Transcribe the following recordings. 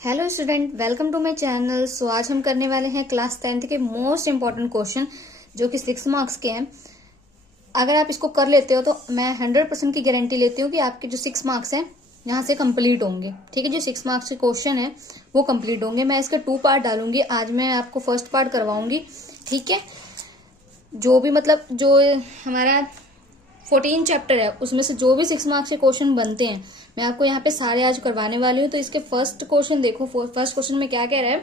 Hello student, welcome to my channel. So आज हम करने वाले हैं क्लास 10th के मोस्ट इंपॉर्टेंट क्वेश्चन जो कि 6 मार्क्स के हैं। अगर आप इसको कर लेते हो तो मैं 100% की गारंटी लेती हूँ कि आपके जो 6 मार्क्स हैं यहाँ से कंप्लीट होंगे। ठीक है, जो 6 मार्क्स के क्वेश्चन है वो कंप्लीट होंगे। मैं इसके 2 पार्ट डालूंगी। आज मैं आपको फर्स्ट पार्ट करवाऊंगी। ठीक है, जो भी मतलब जो हमारा 14 चैप्टर है उसमें से जो भी 6 मार्क्स के क्वेश्चन बनते हैं मैं आपको यहाँ पे सारे आज करवाने वाली हूँ। तो इसके फर्स्ट क्वेश्चन देखो। फर्स्ट क्वेश्चन में क्या कह रहा है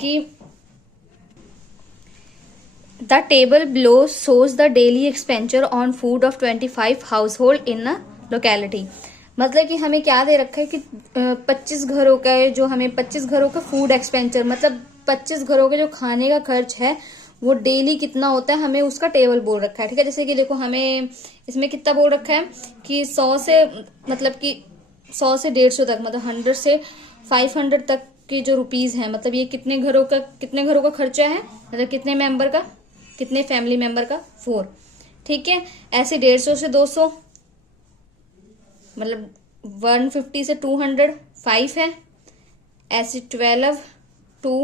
कि the table below shows the daily expenditure on food of 25 house hold in a locality. मतलब कि हमें क्या दे रखा है कि 25 घरों का जो हमें 25 घरों का फूड एक्सपेंचर मतलब 25 घरों के जो खाने का खर्च है वो डेली कितना होता है, हमें उसका टेबल बोल रखा है। ठीक है, जैसे कि देखो हमें इसमें कितना बोल रखा है कि 100 से मतलब कि 100 से 150 तक, मतलब 100 से 500 तक के जो रुपीज हैं, मतलब ये कितने घरों का खर्चा है, मतलब कितने मेंबर का, कितने फैमिली मेंबर का, 4। ठीक है, ऐसे 150 से 200 मतलब 150 से 200 5 है, ऐसे 12 2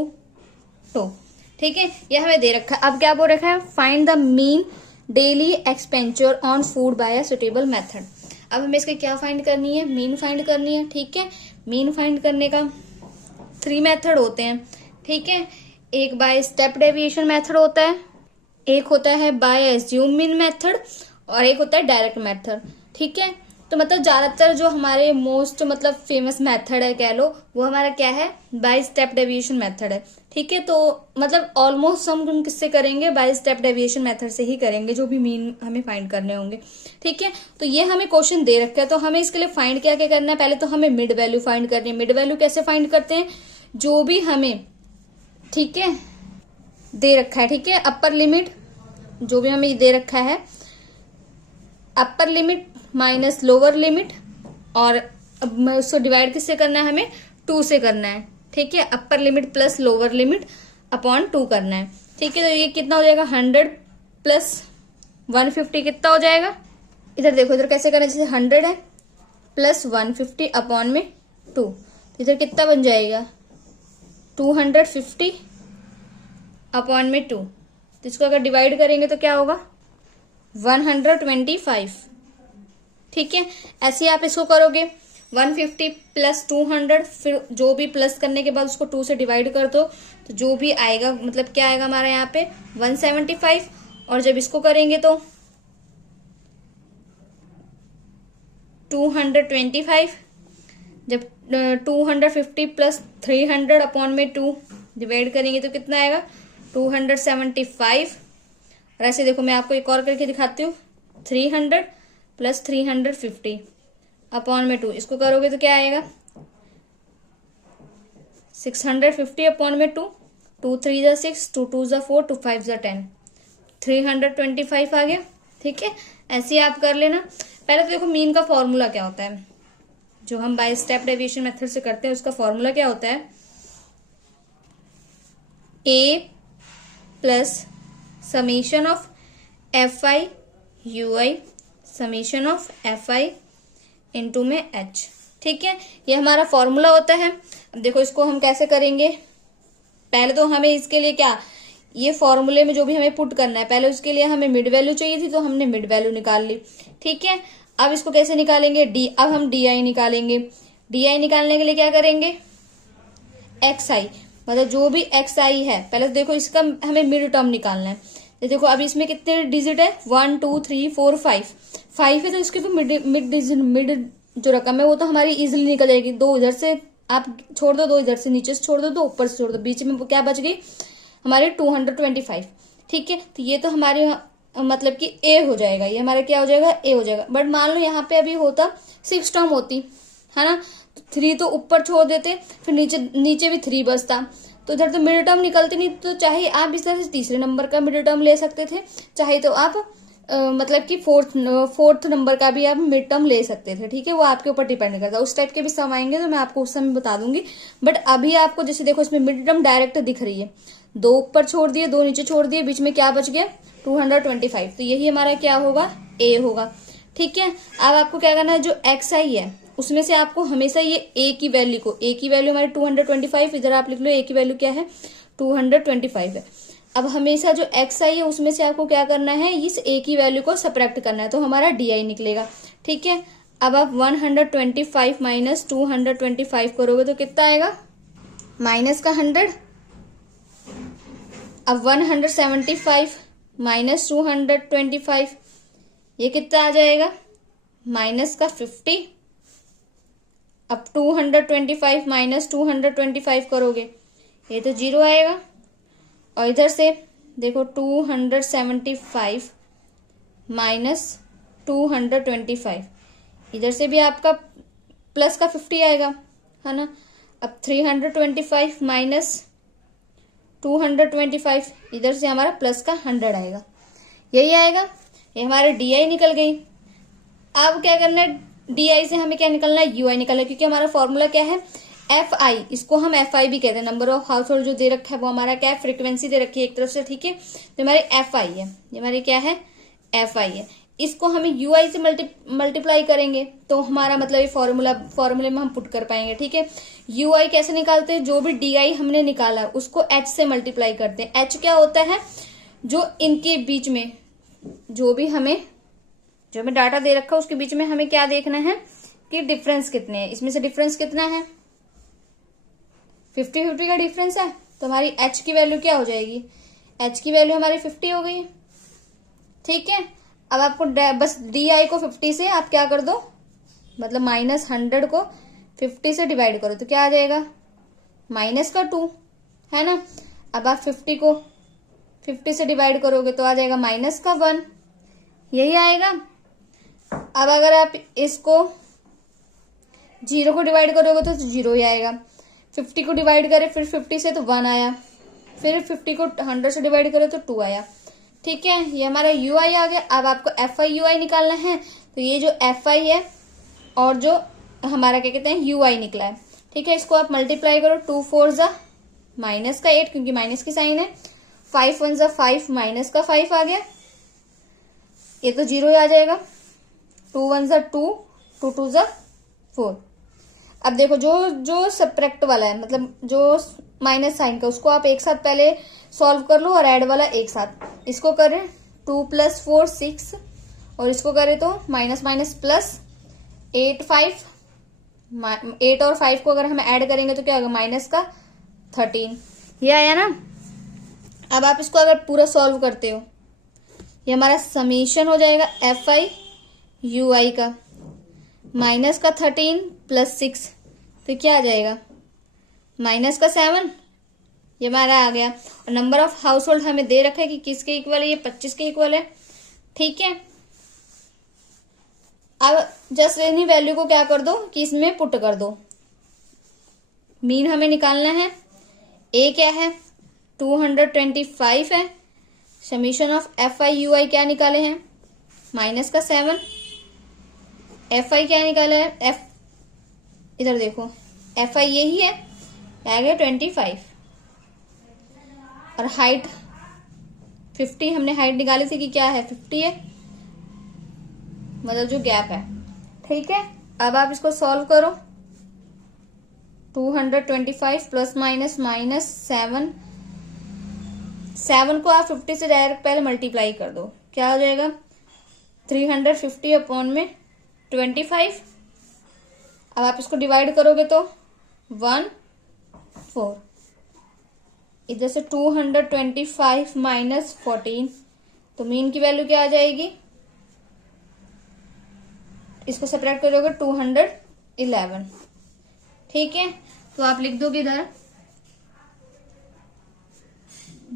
2। ठीक है, यह हमें दे रखा है। अब क्या बोल रखा है, find the mean daily expenditure on food by a suitable method. अब हमें इसके क्या फाइंड करनी है, मीन फाइंड करनी है। ठीक है, मीन फाइंड करने का 3 मेथड होते हैं। ठीक है, एक बाय स्टेप डेविएशन मेथड होता है, एक होता है बाय एज्यूम मीन मेथड और एक होता है डायरेक्ट मेथड। ठीक है, तो मतलब ज्यादातर जो हमारे मोस्ट मतलब फेमस मेथड है कह लो वो हमारा क्या है, बाय स्टेप डेविएशन मेथड है। ठीक है, तो मतलब ऑलमोस्ट हम किससे करेंगे, बाय स्टेप डेविएशन मेथड से ही करेंगे जो भी मीन हमें फाइंड करने होंगे। ठीक है, तो ये हमें क्वेश्चन दे रखा है, तो हमें इसके लिए फाइंड क्या क्या करना है। पहले तो हमें मिड वैल्यू फाइंड करनी है। मिड वैल्यू कैसे फाइंड करते हैं, जो भी हमें ठीक है दे रखा है। ठीक है, अपर लिमिट जो भी हमें दे रखा है, upper limit minus lower limit, और उसको डिवाइड किससे करना है, हमें 2 से करना है। ठीक है, upper limit plus lower limit upon 2 करना है। ठीक है, तो ये कितना हो जाएगा, 100 प्लस 150 कितना हो जाएगा। इधर देखो, इधर कैसे करना है, जैसे 100 है प्लस 150 अपॉन में 2, इधर कितना बन जाएगा 250 अपॉन में 2। तो इसको अगर डिवाइड करेंगे तो क्या होगा 125। ठीक है, ऐसे आप इसको करोगे 150 प्लस 200, फिर जो भी प्लस करने के बाद उसको 2 से डिवाइड कर दो तो जो भी आएगा मतलब क्या आएगा हमारा यहाँ पे 175। और जब इसको करेंगे तो 225, जब 250 प्लस 300 अपॉन में 2 डिवाइड करेंगे तो कितना आएगा 275। और ऐसे देखो मैं आपको एक और करके दिखाती हूँ, 300 प्लस 350 अपॉन में 2, इसको करोगे तो क्या आएगा 650 अपॉन में 2, 2 3 जा 6, 2 2 जा 4, 2 5 जा 10, 325 आ गया। ठीक है, ऐसे आप कर लेना। पहले तो देखो मीन का फॉर्मूला क्या होता है, जो हम बाय स्टेप डेविएशन मेथड से करते हैं उसका फॉर्मूला क्या होता है, a plus summation of fi ui summation of fi into में h। ठीक है, ये हमारा फॉर्मूला होता है। अब देखो इसको हम कैसे करेंगे, पहले तो हमें इसके लिए क्या, ये फॉर्मूले में जो भी हमें पुट करना है, पहले उसके लिए हमें मिड वैल्यू चाहिए थी तो हमने मिड वैल्यू निकाल ली। ठीक है, अब इसको कैसे निकालेंगे, अब हम डी निकालेंगे। डी निकालने के लिए क्या करेंगे, एक्स आई, मतलब जो भी एक्स आई है, पहले तो देखो इसका हमें मिड टर्म निकालना है। तो देखो अब इसमें कितने डिजिट है, 1 2 3 4 5 है, तो इसके तो मिड जो रकम है वो तो हमारी इजिली निकल जाएगी। 2 इधर से आप छोड़ दो, 2 इधर से नीचे से छोड़ दो, 2 ऊपर से छोड़ दो, बीच में क्या बच गई हमारे 225। ठीक है, तो ये तो हमारे मतलब कि ए हो जाएगा, ये हमारा क्या हो जाएगा, ए हो जाएगा। बट मान लो यहाँ पे अभी होता 6 टर्म होती है ना, 3 तो ऊपर छोड़ देते, फिर नीचे भी 3 बचता, तो इधर तो मिड टर्म निकलती नहीं। तो चाहे आप इस तरह से तीसरे नंबर का मिड टर्म ले सकते थे, चाहे तो आप मतलब कि फोर्थ नंबर का भी आप मिड टर्म ले सकते थे। ठीक है, वो आपके ऊपर डिपेंड करता है। उस टाइप के भी सम आएंगे तो मैं आपको उस समय बता दूंगी। बट अभी आपको जैसे देखो इसमें मिड टर्म डायरेक्ट दिख रही है, 2 ऊपर छोड़ दिए, 2 नीचे छोड़ दिए, बीच में क्या बच गया 225, तो यही हमारा क्या होगा, ए होगा। ठीक है, अब आपको क्या करना है, जो एक्स आई है उसमें से आपको हमेशा ये ए की वैल्यू को, ए की वैल्यू हमारी 225, इधर आप लिख लो ए की वैल्यू क्या है 225 है। अब हमेशा जो एक्स आई है उसमें से आपको क्या करना है, इस ए की वैल्यू को सब्ट्रैक्ट करना है, तो हमारा डी आई निकलेगा। ठीक है, अब आप 125 माइनस 225 करोगे तो कितना आएगा, माइनस का 100। अब 175 माइनस 225 ये कितना आ जाएगा, माइनस का 50। अब 225 माइनस 225 करोगे ये तो 0 आएगा। और इधर से देखो 275 माइनस 225 इधर से भी आपका प्लस का 50 आएगा, है ना। अब 325 माइनस 225 इधर से हमारा प्लस का 100 आएगा, यही आएगा। ये हमारे डी आई निकल गई। अब क्या करना है, डी आई से हमें क्या निकलना है, यू आई निकलना है, क्योंकि हमारा फॉर्मूला क्या है एफ आई, इसको हम एफ आई भी कहते हैं। नंबर ऑफ हाउस होल्ड जो दे रखा है वो हमारा क्या है, फ्रीक्वेंसी दे रखी है एक तरफ से। ठीक है, तो हमारी एफ आई है, ये हमारी क्या है एफ आई है। इसको हमें यू आई से मल्टीप्लाई करेंगे तो हमारा मतलब ये फॉर्मूले में हम पुट कर पाएंगे। ठीक है, यू आई कैसे निकालते हैं, जो भी डी आई हमने निकाला उसको एच से मल्टीप्लाई करते हैं। एच क्या होता है, जो इनके बीच में जो हमें डाटा दे रखा है उसके बीच में हमें क्या देखना है कि डिफरेंस कितने हैं, इसमें से डिफरेंस कितना है 50-50 का डिफरेंस है, तो हमारी एच की वैल्यू क्या हो जाएगी, एच की वैल्यू हमारी 50 हो गई। ठीक है, अब आपको बस डी आई को 50 से आप क्या कर दो, मतलब माइनस 100 को 50 से डिवाइड करो तो क्या आ जाएगा, माइनस का 2, है ना। अब आप 50 को 50 से डिवाइड करोगे तो आ जाएगा माइनस का 1, यही आएगा। अब अगर आप इसको 0 को डिवाइड करोगे तो 0 ही आएगा। 50 को डिवाइड करें फिर 50 से तो 1 आया, फिर 50 को 100 से डिवाइड करें तो 2 आया। ठीक है, ये हमारा यू आई आ गया। अब आपको एफ आई यू आई निकालना है, तो ये जो एफ आई है और जो हमारा क्या कहते हैं यू आई निकला है। ठीक है, इसको आप मल्टीप्लाई करो, 2 4 जा माइनस का 8 क्योंकि माइनस की साइन है, 5 1 जा 5 माइनस का 5 आ गया, ये तो 0 ही आ जाएगा। 2 1 जा 2 2 2 जा 4। अब देखो जो सब्ट्रैक्ट वाला है मतलब जो माइनस साइन का, उसको आप एक साथ पहले सॉल्व कर लो और ऐड वाला एक साथ। इसको करें 2 + 4 6 और इसको करें तो माइनस माइनस प्लस 8 5, 8 और 5 को अगर हम ऐड करेंगे तो क्या होगा माइनस का 13, ये आया ना। अब आप इसको अगर पूरा सॉल्व करते हो ये हमारा समीशन हो जाएगा एफ आई यू आई का, माइनस का 13 + 6 तो क्या आ जाएगा माइनस का 7, ये हमारा आ गया। और नंबर ऑफ हाउस होल्ड हमें दे रखा है कि किसके इक्वल है, ये 25 के इक्वल है। ठीक है, अब जस्ट इन्हीं वैल्यू को क्या कर दो कि इसमें पुट कर दो। मीन हमें निकालना है, ए क्या है 225 है, summation of f i u i क्या निकाले हैं माइनस का 7, एफ आई क्या निकाला है एफ, इधर देखो एफ आई यही है, आ गया 25 और हाइट 50, हमने हाइट निकाली थी कि क्या है 50 है, मतलब जो गैप है। ठीक है, अब आप इसको सॉल्व करो, 225 प्लस माइनस माइनस 7 को आप 50 से डायरेक्ट पहले मल्टीप्लाई कर दो, क्या हो जाएगा 350 अपॉन में 25। अब आप इसको डिवाइड करोगे तो 1 4, इधर से 225 माइनस 14 तो मीन की वैल्यू क्या आ जाएगी, इसको सब्ट्रैक्ट करोगे 211। ठीक है, तो आप लिख दोगे इधर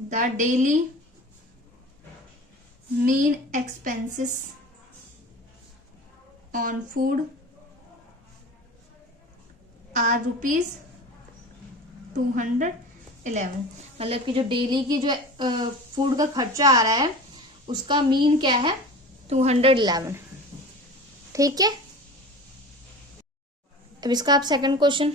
the daily mean expenses on food are ₹211, मतलब कि जो डेली की जो फूड का खर्चा आ रहा है उसका मीन क्या है 211। ठीक है, अब इसका आप सेकंड क्वेश्चन,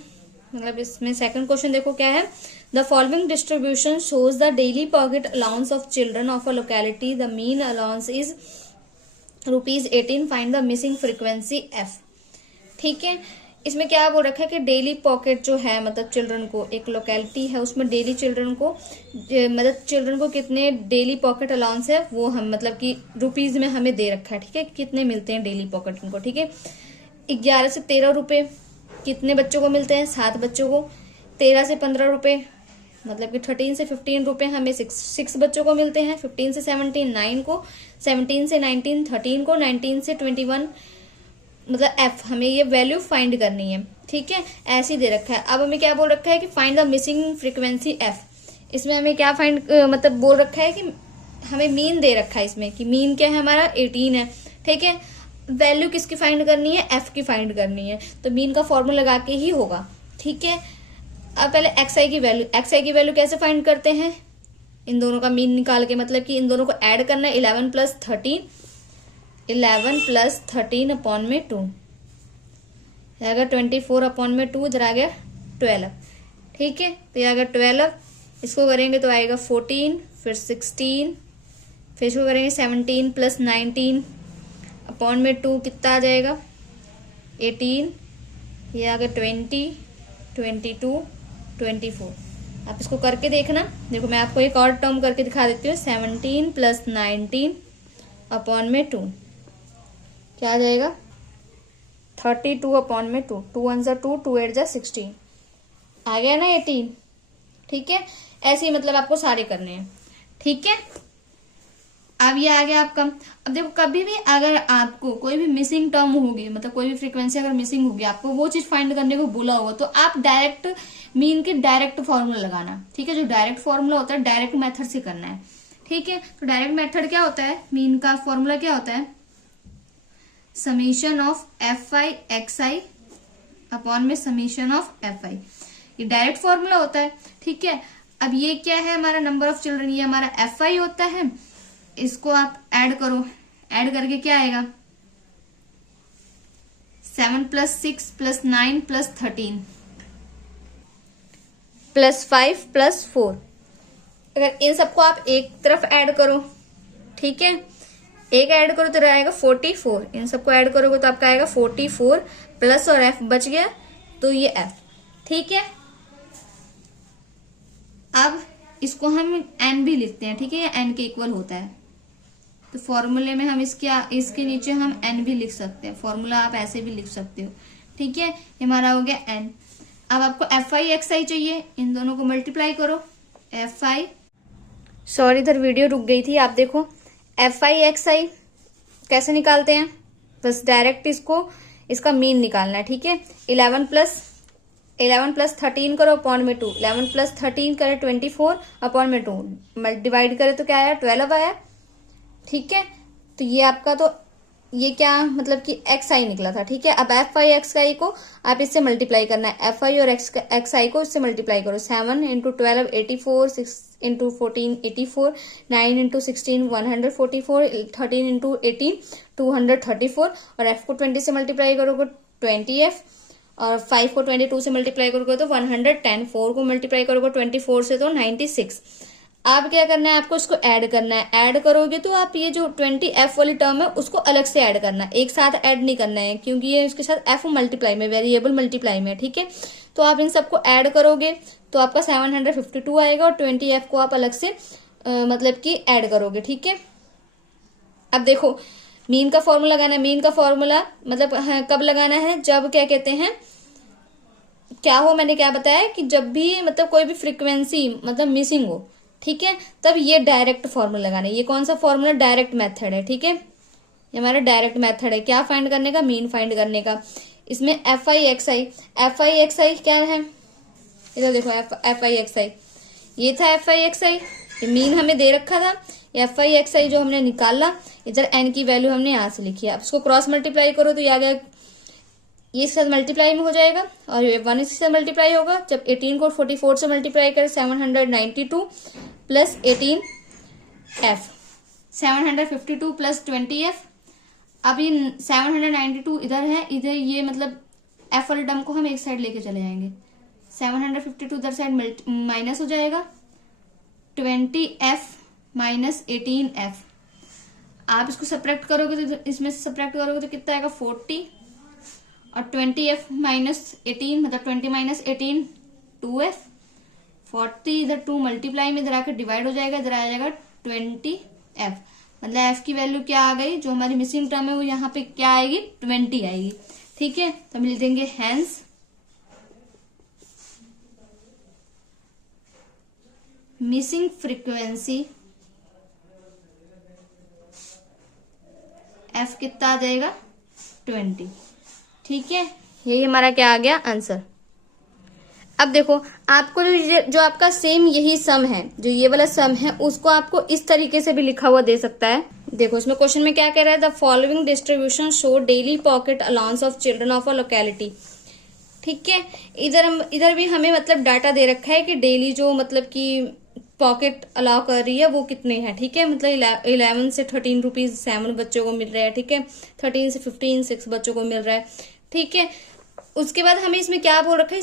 मतलब इसमें सेकंड क्वेश्चन देखो क्या है, the following distribution shows the daily pocket allowance of children of a locality, the mean allowance is ₹18, find the missing frequency F. ठीक है। इसमें क्या बोल रखा है कि डेली पॉकेट जो है मतलब चिल्ड्रन को, एक लोकेलिटी है उसमें डेली चिल्ड्रन को मतलब चिल्ड्रन को कितने डेली पॉकेट अलाउंस है वो हम मतलब कि रुपीज में हमें दे रखा है। ठीक है, कितने मिलते हैं डेली पॉकेट उनको। ठीक है, 11 से 13 रुपए कितने बच्चों को मिलते हैं? 7 बच्चों को। 13 से 15 रुपए मतलब कि 13 से 15 रुपए हमें 6 बच्चों को मिलते हैं। 15 से 17 9 को, 17 से 19 13 को, 19 से 21 मतलब एफ, हमें ये वैल्यू फाइंड करनी है। ठीक है, ऐसे ही दे रखा है। अब हमें क्या बोल रखा है कि find the missing frequency F. इसमें हमें क्या फाइंड मतलब बोल रखा है कि हमें मीन दे रखा है इसमें कि मीन क्या है हमारा 18 है। ठीक है, वैल्यू किसकी फाइंड करनी है? एफ की फाइंड करनी है, तो मीन का फॉर्मूला लगा के ही होगा। ठीक है, अब पहले एक्स आई की वैल्यू कैसे फाइंड करते हैं? इन दोनों का मीन निकाल के, मतलब कि इन दोनों को ऐड करना है। 11 प्लस 13 अपॉन में 2 आएगा 24 अपॉन में 2, इधर आ गया 12। ठीक है, तो ये आ गया 12। इसको करेंगे तो आएगा 14, फिर 16, फिर इसको करेंगे 17 प्लस 19 अपॉन में 2 कितना आ जाएगा? 18। ये आ गया 20, 22, 24। आप इसको करके देखना। देखो मैं आपको एक और टर्म करके दिखा देती हूँ। 17 प्लस 19 अपॉन में 2 क्या आ जाएगा? 32 अपॉन में 2, 2 1 2, 2 8 16 आ गया ना 18। ठीक है, ऐसे ही मतलब आपको सारे करने हैं। ठीक है, अब ये आ गया आपका। अब देखो कभी भी अगर आपको कोई भी मिसिंग टर्म होगी, मतलब कोई भी फ्रीक्वेंसी अगर मिसिंग होगी, आपको वो चीज फाइंड करने को बोला होगा, तो आप डायरेक्ट मीन के डायरेक्ट फॉर्मूला लगाना। ठीक है, जो डायरेक्ट फॉर्मूला होता है डायरेक्ट मेथड से करना है। ठीक है, तो डायरेक्ट मेथड क्या होता है? मीन का फॉर्मूला क्या होता है? Summation of f i x I upon में समीशन ऑफ एफ आई, ये डायरेक्ट फॉर्मूला होता है। ठीक है, अब ये क्या है? हमारा नंबर ऑफ चिल्ड्रन, ये हमारा एफ आई होता है। इसको आप ऐड करो, ऐड करके क्या आएगा? 7 plus 6 plus 9 plus 13 plus 5 plus 4। अगर इन सबको आप एक तरफ ऐड करो, ठीक है, एक ऐड करो तो रहेगा 44। इन सबको ऐड करोगे तो आपका आएगा 44 प्लस और एफ बच गया, तो ये एफ। ठीक है, अब इसको हम एन भी लिखते हैं। ठीक है, एन के इक्वल होता है, तो फॉर्मूले में हम इसके नीचे हम एन भी लिख सकते हैं। फॉर्मूला आप ऐसे भी लिख सकते हो। ठीक है, हमारा हो गया एन। अब आपको एफ आई एक्स आई चाहिए, इन दोनों को मल्टीप्लाई करो। एफ आई, सॉरी इधर वीडियो रुक गई थी, आप देखो। एफ आई एक्स आई कैसे निकालते हैं? बस डायरेक्ट इसका मीन निकालना है। ठीक है, 11 प्लस 13 करो अपॉन में 2, 11 प्लस 13 करे 24 अपॉन में 2, डिवाइड करे तो क्या आया? 12 आया। ठीक है, तो ये आपका, तो ये क्या मतलब कि एक्स आई निकला था। ठीक है, अब एफ आई एक्स आई को आप इससे मल्टीप्लाई करना है। एफ आई और एक्स आई को इससे मल्टीप्लाई करो। 7 इंटू 12 84, 6 इंटू 14 84, 9 इंटू 16 144, 13 इंटू 18 234, और एफ को 20 से मल्टीप्लाई करोगे 20 एफ, और 5 को 22 से मल्टीप्लाई करोगे तो 110, 4 को मल्टीप्लाई करोगे 24 से तो 96। आप क्या करना है? आपको इसको ऐड करना है। ऐड करोगे तो आप ये जो 20f वाली टर्म है उसको अलग से ऐड करना है, एक साथ ऐड नहीं करना है, क्योंकि ये इसके साथ f मल्टीप्लाई में, वेरिएबल मल्टीप्लाई में। ठीक है, तो आप इन सबको ऐड करोगे तो आपका 752 आएगा, और 20f को आप अलग से मतलब कि ऐड करोगे। ठीक है, अब देखो मीन का फॉर्मूला लगाना है। मीन का फॉर्मूला मतलब कब लगाना है? जब क्या कहते हैं क्या हो, मैंने क्या बताया कि जब भी मतलब कोई भी फ्रीक्वेंसी मतलब मिसिंग हो, ठीक है, तब ये डायरेक्ट फॉर्मूला लगाना है। ये कौन सा फॉर्मूला? डायरेक्ट मेथड है। ठीक है, ये हमारा डायरेक्ट मेथड है क्या फाइंड करने का? मीन फाइंड करने का। इसमें एफ आई एक्स आई क्या है? इधर देखो एफ आई एक्स आई, ये था एफ आई एक्स आई, ये मीन हमें दे रखा था। एफ आई एक्स आई जो हमने निकाला, इधर एन की वैल्यू हमने यहाँ से लिखी है। अब इसको क्रॉस मल्टीप्लाई करो तो ये आ गया, ये इसके साथ मल्टीप्लाई में हो जाएगा, और ये 1 इसके साथ मल्टीप्लाई होगा। जब 18 को 44 से मल्टीप्लाई करें 792 प्लस 18 एफ, 752 प्लस 20 एफ। अब ये 792 इधर है, इधर ये मतलब एफ वाले टर्म को हम एक साइड लेके चले जाएंगे। 752 इधर साइड माइनस हो जाएगा, 20 एफ माइनस 18 एफ। आप इसको सब्ट्रैक्ट करोगे तो इसमें से सब्ट्रैक्ट करोगे तो कितना आएगा? 40, और 20f माइनस 18 मतलब 20 माइनस 18 2f, 40 इधर 2 मल्टीप्लाई में इधर आकर डिवाइड हो जाएगा, इधर आ जाएगा 20f, मतलब f की वैल्यू क्या आ गई, जो हमारी मिसिंग टर्म है वो यहाँ पे क्या आएगी 20 आएगी। ठीक है, तो हम लिख देंगे हेंस मिसिंग फ्रीक्वेंसी f कितना आ जाएगा 20। ठीक है, यही हमारा क्या आ गया आंसर। अब देखो आपको जो आपका सेम यही सम है, जो ये वाला सम है, उसको आपको इस तरीके से भी लिखा हुआ दे सकता है। देखो इसमें क्वेश्चन में क्या कह रहा है, the following distribution show daily pocket allowance of children of a locality. ठीक है, इधर भी हमें मतलब डाटा दे रखा है कि डेली जो मतलब कि पॉकेट अलाउ कर रही है वो कितने हैं। ठीक है, मतलब 11 से 13 रुपीज 7 बच्चों को मिल रहा है। ठीक है, 13 से 15 6 बच्चों को मिल रहा है। ठीक है, उसके बाद हमें इसमें क्या बोल रखा है,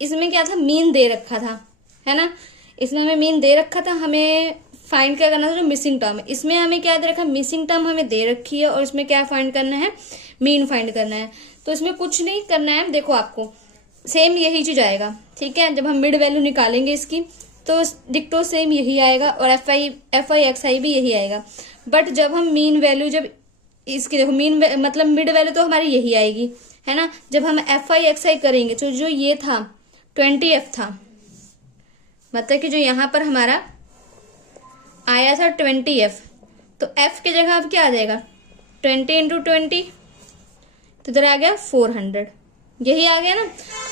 इसमें क्या था, मीन दे रखा था, है ना, इसमें हमें मीन दे रखा था, हमें फाइंड क्या करना था जो मिसिंग टर्म है। इसमें हमें क्या दे रखा है, मिसिंग टर्म हमें दे रखी है और इसमें क्या फाइंड करना है, मीन फाइंड करना है। तो इसमें कुछ नहीं करना है, देखो आपको सेम यही चीज आएगा। ठीक है, जब हम मिड वैल्यू निकालेंगे इसकी तो डिक्टो सेम यही आएगा और एफ आई एक्स आई भी यही आएगा। बट जब हम मीन वैल्यू, जब इसकी देखो मीन मतलब मिड वैल्यू तो हमारी यही आएगी, है ना। जब हम एफ आई एक्स आई करेंगे तो जो ये था 20f था, मतलब कि जो यहां पर हमारा आया था 20f, तो f की जगह अब क्या आ जाएगा 20 इंटू 20, तो इधर आ गया 400, यही आ गया ना।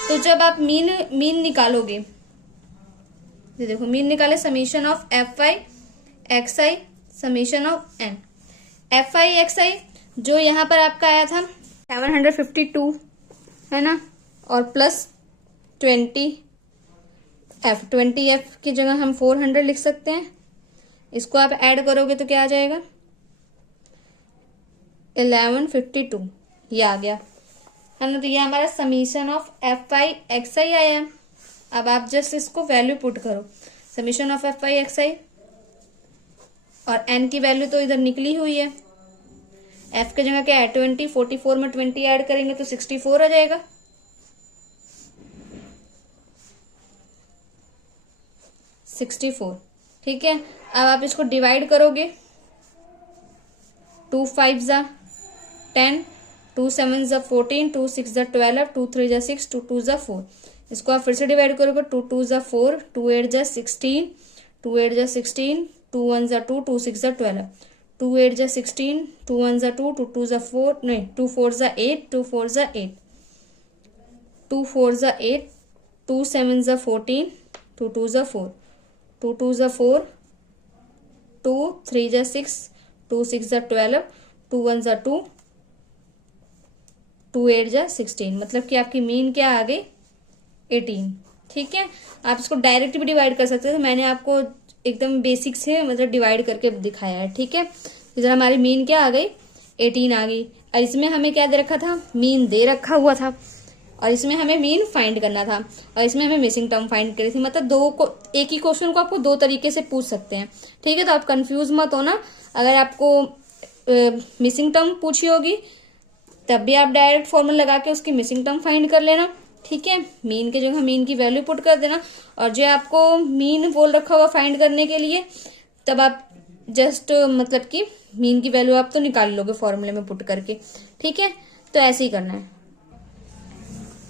तो जब आप मीन निकालोगे, देखो मीन निकाले, summation of f i x i summation of n, f i x i जो यहाँ पर आपका आया था 752, है ना, और प्लस 20f की जगह हम 400 लिख सकते हैं। इसको आप ऐड करोगे तो क्या आ जाएगा 1152, ये आ गया, है ना। तो ये हमारा summation of f i x i आया। अब आप जस्ट इसको वैल्यू पुट करो, summation of f i x i, और एन की वैल्यू तो इधर निकली हुई है, एफ की जगह क्या है 20, 44 में 20 ऐड करेंगे तो 64 आ जाएगा। 64, ठीक है। अब आप इसको डिवाइड करोगे, 2 5 जा 10, 2 7 जा 14, 2 6 जा 12, 2 3 जा 6, 2 2 जा 4। इसको आप फिर से डिवाइड करोगे, 2 2 जा 4, 2 8 जा 16, 2 8 जा 16, 2 1 जा 2, 2 6 जा 12, 2 8 जा 16, 2 1 जा 2, 2 2 जा 4, नहीं 2 4 जा 8, 2 4 जा 8, 2 4 जा 8, 2 7 जा 14, 2 2 जा 4, 2 2 जा 4, 2 3 जा 6, 2 6 जा 12, 2 1 जा 2, 2 8 जा 16, मतलब कि आपकी मीन क्या आ गई 18। ठीक है, आप इसको डायरेक्ट भी डिवाइड कर सकते थे, मैंने आपको एकदम बेसिक से मतलब डिवाइड करके दिखाया है। ठीक है, इधर हमारी मीन क्या आ गई 18 आ गई, और इसमें हमें क्या दे रखा था, मीन दे रखा हुआ था, और इसमें हमें मीन फाइंड करना था, और इसमें हमें मिसिंग टर्म फाइंड करी थी। मतलब एक ही क्वेश्चन को आपको 2 तरीके से पूछ सकते हैं। ठीक है, तो आप कंफ्यूज मत होना, अगर आपको मिसिंग टर्म पूछी होगी तब भी आप डायरेक्ट फॉर्मूला लगा के उसकी मिसिंग टर्म फाइंड कर लेना। ठीक है, मीन की जगह मीन की वैल्यू पुट कर देना, और जो आपको मीन बोल रखा होगा फाइंड करने के लिए, तब आप जस्ट मतलब कि मीन की वैल्यू आप तो निकाल लोगे फॉर्मूले में पुट करके। ठीक है, तो ऐसे ही करना है।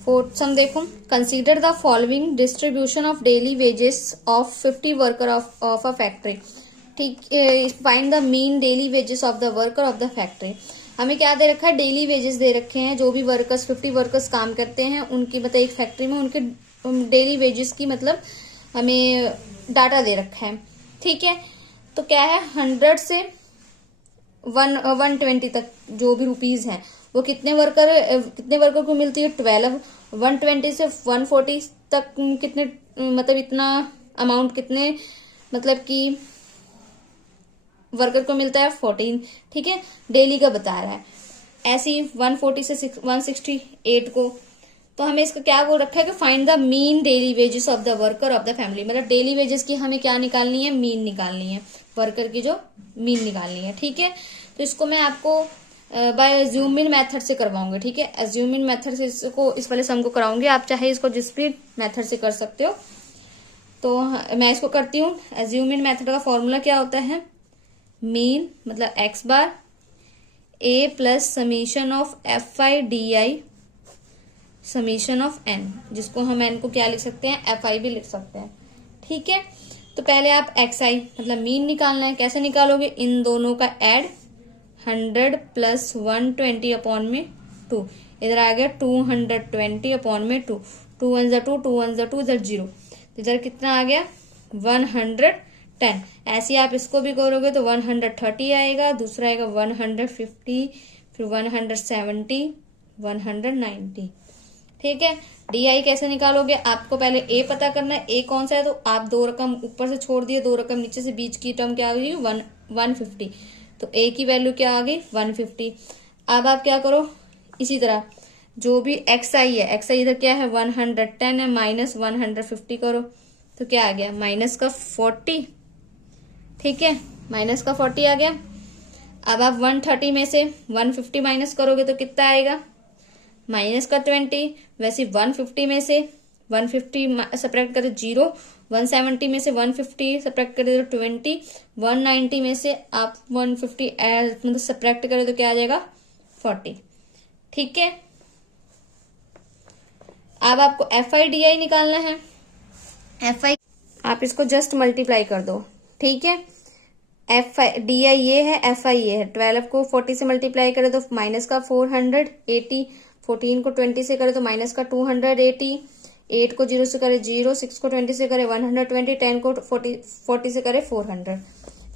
4th सम देखो, consider the following distribution of daily wages of 50 worker of a factory. ठीक, find the mean daily wages of the worker of the factory. हमें क्या दे रखा है, डेली वेजेस दे रखे हैं, जो भी वर्कर्स 50 वर्कर्स काम करते हैं उनकी, मतलब एक फैक्ट्री में उनके डेली वेजेस की मतलब हमें डाटा दे रखा है। ठीक है, तो क्या है 100 से 120 तक जो भी रुपीज है वो कितने वर्कर को मिलती है 12, 120 से 140 तक कितने, मतलब इतना अमाउंट कितने मतलब कि वर्कर को मिलता है 14। ठीक है, डेली का बता रहा है। ऐसे ही 140 से 168 को, तो हमें इसका क्या बोल रखा है कि find the mean daily wages of the worker of the family, मतलब डेली वेजेस की हमें क्या निकालनी है, मीन निकालनी है, वर्कर की जो मीन निकालनी है। ठीक है, तो इसको मैं आपको बाय अज्यूमिंग मेथड से करवाऊंगी, ठीक है। अज्यूमिंग मेथड से इसको, इस वाले सम को कराऊंगी। आप चाहे इसको जिस भी मेथड से कर सकते हो। तो मैं इसको करती हूँ। अज्यूमिंग मेथड का फॉर्मूला क्या होता है, मीन मतलब x bar a plus summation of f i d i summation of n, जिसको हम एन को क्या लिख सकते हैं, एफ आई भी लिख सकते हैं, ठीक है। तो पहले आप एक्स आई मतलब मीन निकालना है। कैसे निकालोगे, इन दोनों का एड 100 प्लस 120 अपॉन में 2, इधर आ गया 220 अपॉन में 2, 2 1 जा 2, 2 1 जा 2, इधर 0, इधर कितना आ गया 110। ऐसे ही आप इसको भी करोगे तो 130 आएगा, दूसरा आएगा 150, फिर 170, 190, ठीक है। डी आई कैसे निकालोगे, आपको पहले ए पता करना है। ए कौन सा है, तो आप 2 रकम ऊपर से छोड़ दिए, 2 रकम नीचे से, बीच की टर्म क्या आ गई 150, तो ए की वैल्यू क्या आ गई 150। अब आप क्या करो, इसी तरह जो भी एक्स आई है, एक्स आई इधर क्या है 110 है, माइनस 150 करो तो क्या आ गया माइनस का 40, ठीक है, माइनस का 40 आ गया। अब आप 130 में से 150 माइनस करोगे तो कितना आएगा माइनस का 20। वैसे 150 में से 150 सब्ट्रैक्ट करें 0, 170 में से 150 सब्ट्रैक्ट करें तो 20, 190 में से आप 150 मतलब सब्ट्रैक्ट करें तो क्या आ जाएगा 40, ठीक है। अब आपको एफ आई डी आई निकालना है। एफ आई आप इसको जस्ट मल्टीप्लाई कर दो, ठीक है। एफ आई डी आई ये है, एफ आई ये है। 12 को 40 से मल्टीप्लाई करें तो माइनस का 480, 14 को 20 से करे तो माइनस का 280, 8 को 0 से करे 0, 6 को 20 से करे 120, 10 को 40 से करे 400,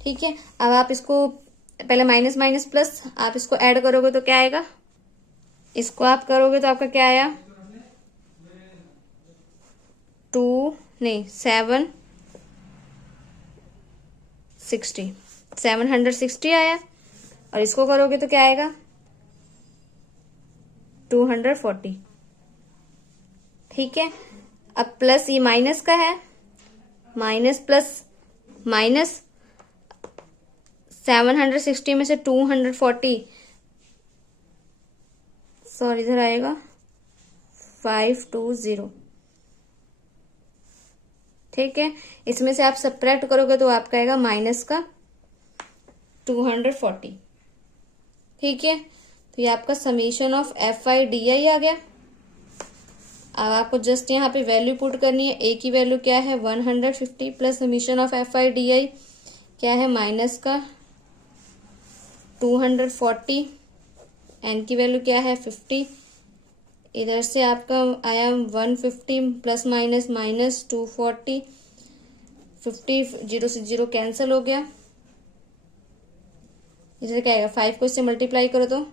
ठीक है। अब आप इसको पहले माइनस माइनस प्लस आप इसको ऐड करोगे तो क्या आएगा, इसको आप करोगे तो आपका क्या आया 760 आया, और इसको करोगे तो क्या आएगा 240, ठीक है। अब प्लस ये माइनस का है, माइनस प्लस माइनस 760 में से 240, सॉरी इधर आएगा 520, ठीक है। इसमें से आप सब्ट्रैक्ट करोगे तो आपका आएगा माइनस का 240, ठीक है। तो ये आपका summation of f i d i आ गया। अब आपको जस्ट यहाँ पे वैल्यू पुट करनी है। ए की वैल्यू क्या है 150 plus summation of f i d आई क्या है माइनस का 240, एन की वैल्यू क्या है 50, इधर से आपका आया 150 प्लस माइनस माइनस 240, 50 0 से 0 कैंसिल हो गया, इधर क्या आएगा 5 को इससे मल्टीप्लाई करो तो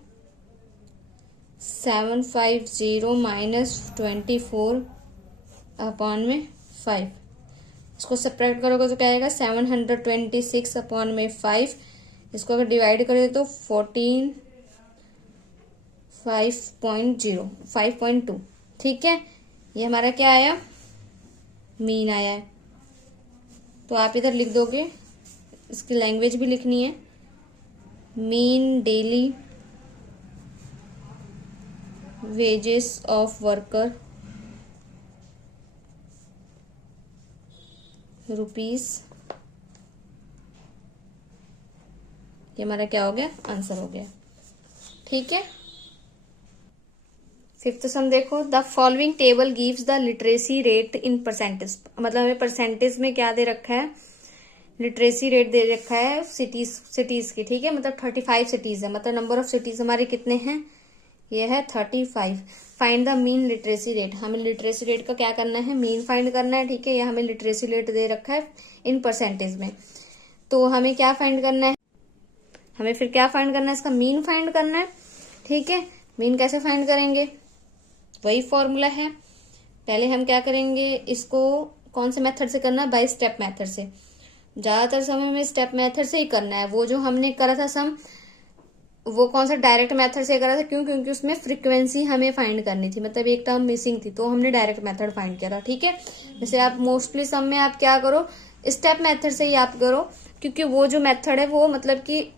750 माइनस 24 अपॉन में 5, इसको सब्ट्रैक्ट करोगे तो क्या आएगा 726 अपॉन में 5, इसको अगर डिवाइड करें तो 14 5.2, ठीक है। ये हमारा क्या आया मीन आया है। तो आप इधर लिख दोगे, इसकी लैंग्वेज भी लिखनी है, mean daily wages of worker rupees, ये हमारा क्या हो गया आंसर हो गया, ठीक है। फिफ्थ सम देखो, the following table gives the literacy rate in percentage, मतलब हमें परसेंटेज में क्या दे रखा है लिटरेसी रेट दे रखा है सिटीज की, ठीक है। मतलब 35 सिटीज है, मतलब नंबर ऑफ सिटीज हमारे कितने हैं, ये है 35। Find the mean literacy rate, हमें लिटरेसी रेट का क्या करना है मीन फाइंड करना है, ठीक है। ये हमें लिटरेसी रेट दे रखा है इन परसेंटेज में, तो हमें क्या फाइंड करना है, हमें फिर क्या फाइंड करना है इसका मीन फाइंड करना है, ठीक है। मीन कैसे फाइंड करेंगे, वही फॉर्मूला है। पहले हम क्या करेंगे, इसको कौन से मेथड से करना है, बाय स्टेप मेथड से। ज्यादातर समय में स्टेप मेथड से ही करना है। वो जो हमने करा था सम, वो कौन सा डायरेक्ट मेथड से करा था, क्यों, क्योंकि उसमें फ्रीक्वेंसी हमें फाइंड करनी थी, मतलब एक टर्म मिसिंग थी, तो हमने डायरेक्ट मेथड फाइंड किया था, ठीक है। जैसे आप मोस्टली सम में आप क्या करो स्टेप मेथड से ही आप करो, क्योंकि वो जो मेथड है वो मतलब कि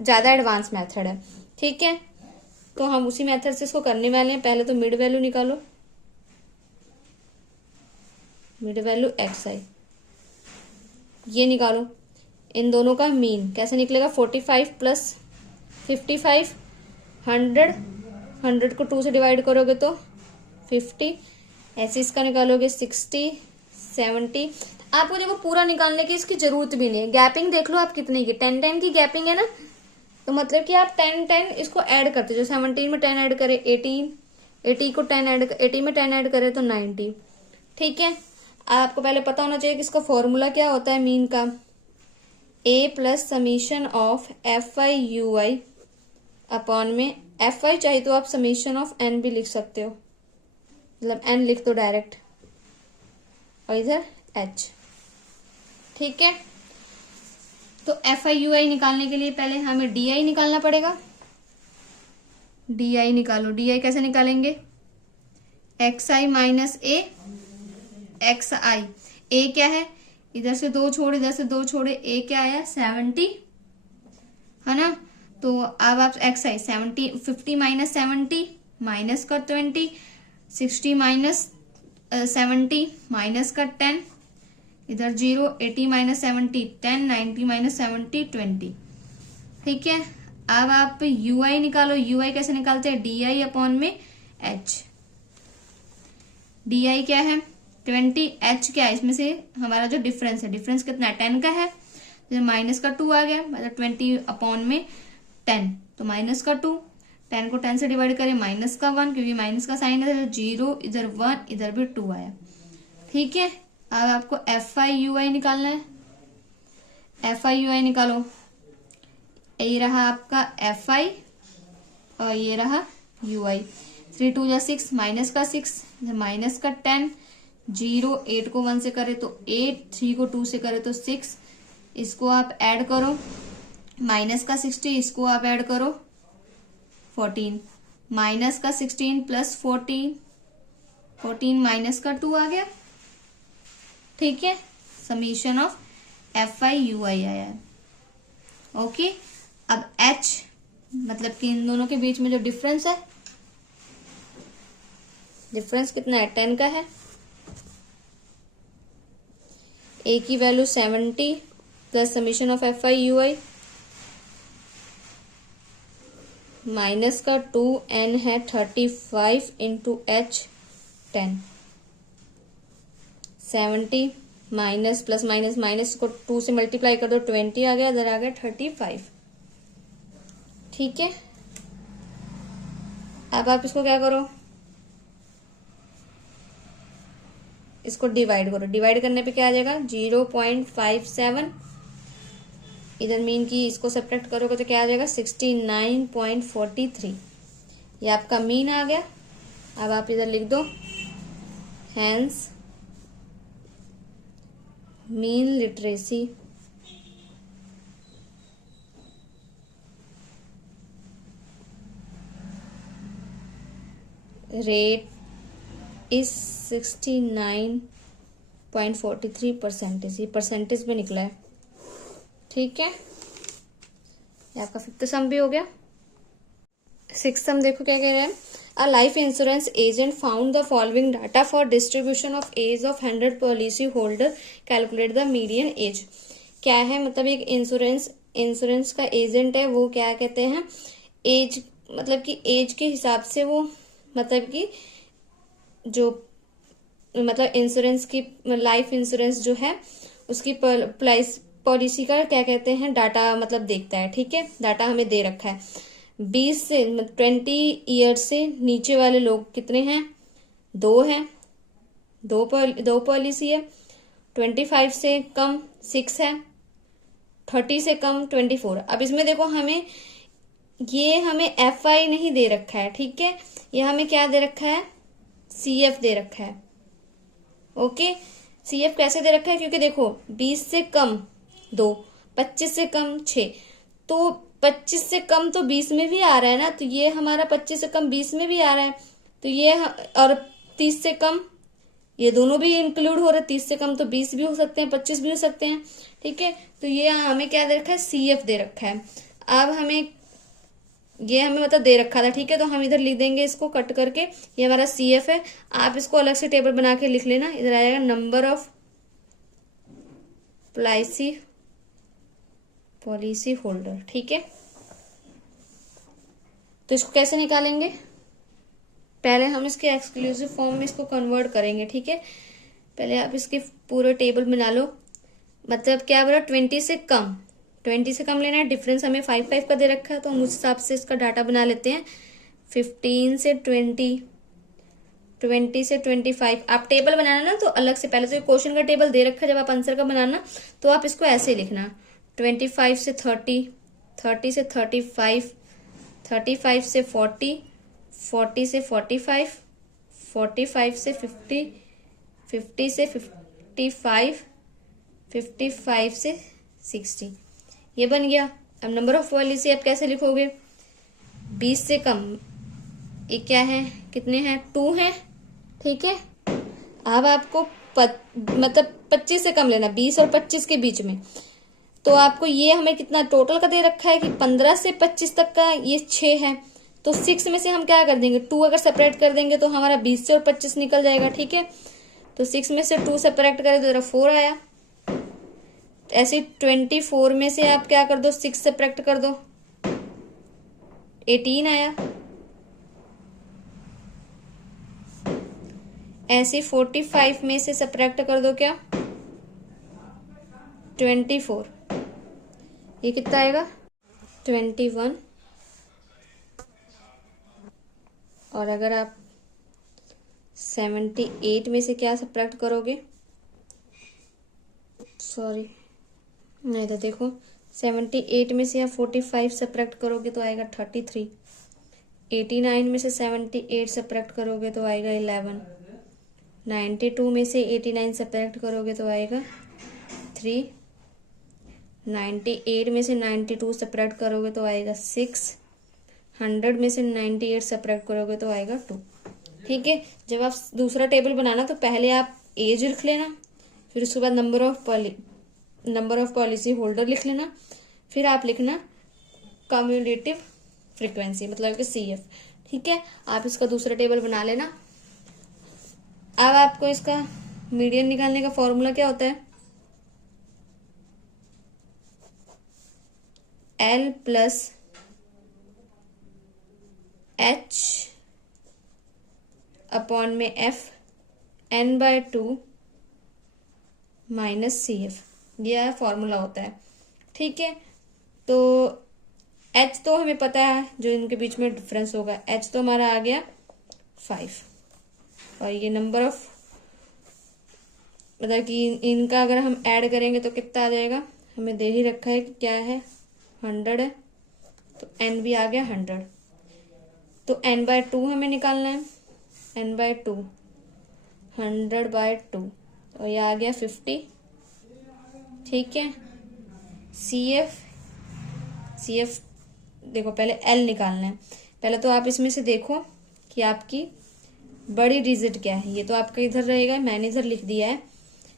ज्यादा एडवांस मेथड है, ठीक है, तो हम उसी मेथड से इसको करने वाले हैं। पहले तो मिड वैल्यू निकालो, मिड वैल्यू xi, ये निकालो। इन दोनों का मीन कैसे निकलेगा, 45 प्लस 55, 100, 100 को 2 से डिवाइड करोगे तो 50, ऐसे इसका निकालोगे 60, 70। आपको देखो पूरा निकालने की इसकी जरूरत भी नहीं है, गैपिंग देख लो आप कितनी की, 10 10 की गैपिंग है ना, तो मतलब कि आप 10 10 इसको ऐड करते, जो 17 में 10 ऐड करे 18, 80 को 10 ऐड, 80 में 10 ऐड करे तो 90। ठीक है, आपको पहले पता होना चाहिए कि इसका फॉर्मूला क्या होता है मीन का, a plus summation of f i u i upon में एफ आई चाहिए तो आप समीशन ऑफ n भी लिख सकते हो, मतलब n लिख दो डायरेक्ट, और इधर h। ठीक है, तो एफ आई यू आई निकालने के लिए पहले हमें डी आई निकालना पड़ेगा। डी आई निकालो, डी आई कैसे निकालेंगे, एक्स आई माइनस ए एक्स आई, ए क्या है, इधर से 2 छोड़े इधर से 2 छोड़े, ए क्या आया 70 है ना, तो अब आप एक्स आई 70, 50 माइनस 70 माइनस का 20, 60 माइनस 70 माइनस का 10, इधर 0, 80 माइनस 70 10, 90 माइनस 70 20। ठीक है, अब आप यू आई निकालो, यू आई कैसे निकालते हैं, डी आई अपॉन में एच। डी आई क्या है 20, एच क्या है, इसमें से हमारा जो डिफरेंस है, डिफरेंस कितना है 10 का है, तो माइनस का 2 आ गया, मतलब 20 अपॉन में 10, तो माइनस का 2, 10 को 10 से डिवाइड करें माइनस का 1, क्योंकि माइनस का साइन है, 0 इधर 1 इधर भी 2 आया। ठीक है, अब आपको एफ आई यू आई निकालना है, एफ आई यू आई निकालो, ये रहा आपका एफ आई और ये रहा यू आई, 3 2 6 माइनस का 6, माइनस का 10, 0, 8 को 1 से करे तो 8, 3 को 2 से करे तो 6, इसको आप ऐड करो, माइनस का 60, इसको आप ऐड करो 14, माइनस का 16 प्लस 14, 14 माइनस का 2 आ गया। ठीक है, summation of f i u i आया है। ओके, अब एच मतलब कि इन दोनों के बीच में जो डिफरेंस है, डिफरेंस कितना है 10 का है, ए की value 70 plus summation of f i u I minus का 2, एन है 35 into H 10, 70 minus plus minus minus को 2 से मल्टीप्लाई कर दो 20 आ गया, इधर आ गया 35। ठीक है, अब आप इसको क्या करो, इसको डिवाइड करो, डिवाइड करने पे क्या आ जाएगा 0.57, इधर मीन की इसको सब्ट्रैक्ट करोगे तो क्या आ जाएगा 69.43, ये आपका मीन आ गया। अब आप इधर लिख दो hence mean literacy rate is 69.43%, ये परसेंटेज में निकला है। ठीक है, ये आपका 5th सम भी हो गया। 6th सम देखो क्या कह रहा है, a life insurance agent found the following data for distribution of age of 100 policy holder, calculate the median age. क्या है, मतलब एक इंश्योरेंस का एजेंट है, वो क्या कहते हैं एज, मतलब कि एज के हिसाब से वो मतलब कि जो मतलब इंश्योरेंस की लाइफ इंश्योरेंस जो है उसकी पॉलिसी का क्या कहते हैं डाटा मतलब देखता है। ठीक है, डाटा हमें दे रखा है 20 से 20 ईयर से नीचे वाले लोग कितने हैं, 2 हैं, 2 पॉलिसी है, 25 से कम 6 है, 30 से कम 24। अब इसमें देखो हमें ये हमें एफ आई नहीं दे रखा है, ठीक है, ये हमें क्या दे रखा है सी एफ दे रखा है। ओके, सी एफ कैसे दे रखा है, क्योंकि देखो 20 से कम 2, 25 से कम 6, तो 25 से कम तो 20 में भी आ रहा है ना, तो ये हमारा 25 से कम 20 में भी आ रहा है, तो ये और 30 से कम ये दोनों भी इंक्लूड हो रहे हैं, 30 से कम तो 20 भी हो सकते हैं, 25 भी हो सकते हैं। ठीक है, तो ये हमें क्या दे रखा है सी एफ दे रखा है। अब हमें ये हमें मतलब दे रखा था, ठीक है। तो हम इधर लिख देंगे इसको कट करके, ये हमारा CF है। आप इसको अलग से टेबल बना के लिख लेना। इधर आएगा नंबर ऑफ पॉलिसी होल्डर, ठीक है। तो इसको कैसे निकालेंगे, पहले हम इसके एक्सक्लूसिव फॉर्म में इसको कन्वर्ट करेंगे, ठीक है। पहले आप इसके पूरे टेबल बना लो। मतलब क्या बोला, 20 से कम लेना है। डिफरेंस हमें 5 का दे रखा है, तो हम उस हिसाब से इसका डाटा बना लेते हैं। 15 से 20, 20 से 25। आप टेबल बनाना ना तो अलग से, पहले तो क्वेश्चन का टेबल दे रखा है, जब आप आंसर का बनाना तो आप इसको ऐसे लिखना। 25 से 30, 30 से 35, 35 से 40, 40 से 45, 45 से 50, 50 से 55, 55 से 60। ये बन गया। अब नंबर ऑफ पॉलिसी आप कैसे लिखोगे, 20 से कम, ये क्या है, कितने हैं, 2 हैं, ठीक है। अब आपको मतलब 25 से कम लेना, 20 और 25 के बीच में। तो आपको ये हमें कितना टोटल का दे रखा है कि 15 से 25 तक का ये 6 है। तो 6 में से हम क्या कर देंगे, 2 अगर सेपरेट कर देंगे तो हमारा 20 से और 25 निकल जाएगा, ठीक है। तो 6 में से 2 सेपरेट करें तो 4 आया। ऐसे 24 में से आप क्या कर दो, 6 सेपरेट कर दो, 18 आया। ऐसे 45 में से सब्ट्रैक्ट कर दो क्या, 24, ये कितना आएगा, 21। और अगर आप 78 में से क्या सब्ट्रैक्ट करोगे, सॉरी नहीं तो देखो, 78 में से आप 45 सब्ट्रैक्ट करोगे तो आएगा 33। 89 में से 78 सब्ट्रैक्ट करोगे तो आएगा 11। 92 में से 89 सब्ट्रैक्ट करोगे तो आएगा 3। 98 में से 92 सब्ट्रैक्ट करोगे तो आएगा 6। 100 में से 98 सब्ट्रैक्ट करोगे तो आएगा 2, ठीक है। जब आप दूसरा टेबल बनाना तो पहले आप एज लिख लेना, फिर उसके बाद नंबर ऑफ पॉलिसी होल्डर लिख लेना, फिर आप लिखना कम्युलेटिव फ्रीक्वेंसी, मतलब कि CF, ठीक है। आप इसका दूसरा टेबल बना लेना। अब आपको इसका मीडियन निकालने का फॉर्मूला क्या होता है, L प्लस H अपॉन में F N/2 माइनस CF, यह फॉर्मूला होता है, ठीक है। तो H तो हमें पता है, जो इनके बीच में डिफरेंस होगा, H तो हमारा आ गया 5। और ये नंबर ऑफ, मतलब कि इनका अगर हम ऐड करेंगे तो कितना आ जाएगा, हमें दे ही रखा है कि क्या है, 100 है, तो N भी आ गया 100। तो N/2 हमें निकालना है, N/2 100/2, और ये आ गया 50, ठीक है। CF देखो, पहले L निकालना है। पहले तो आप इसमें से देखो कि आपकी बड़ी डिजिट क्या है। ये तो आपका इधर रहेगा, मैंने इधर लिख दिया है,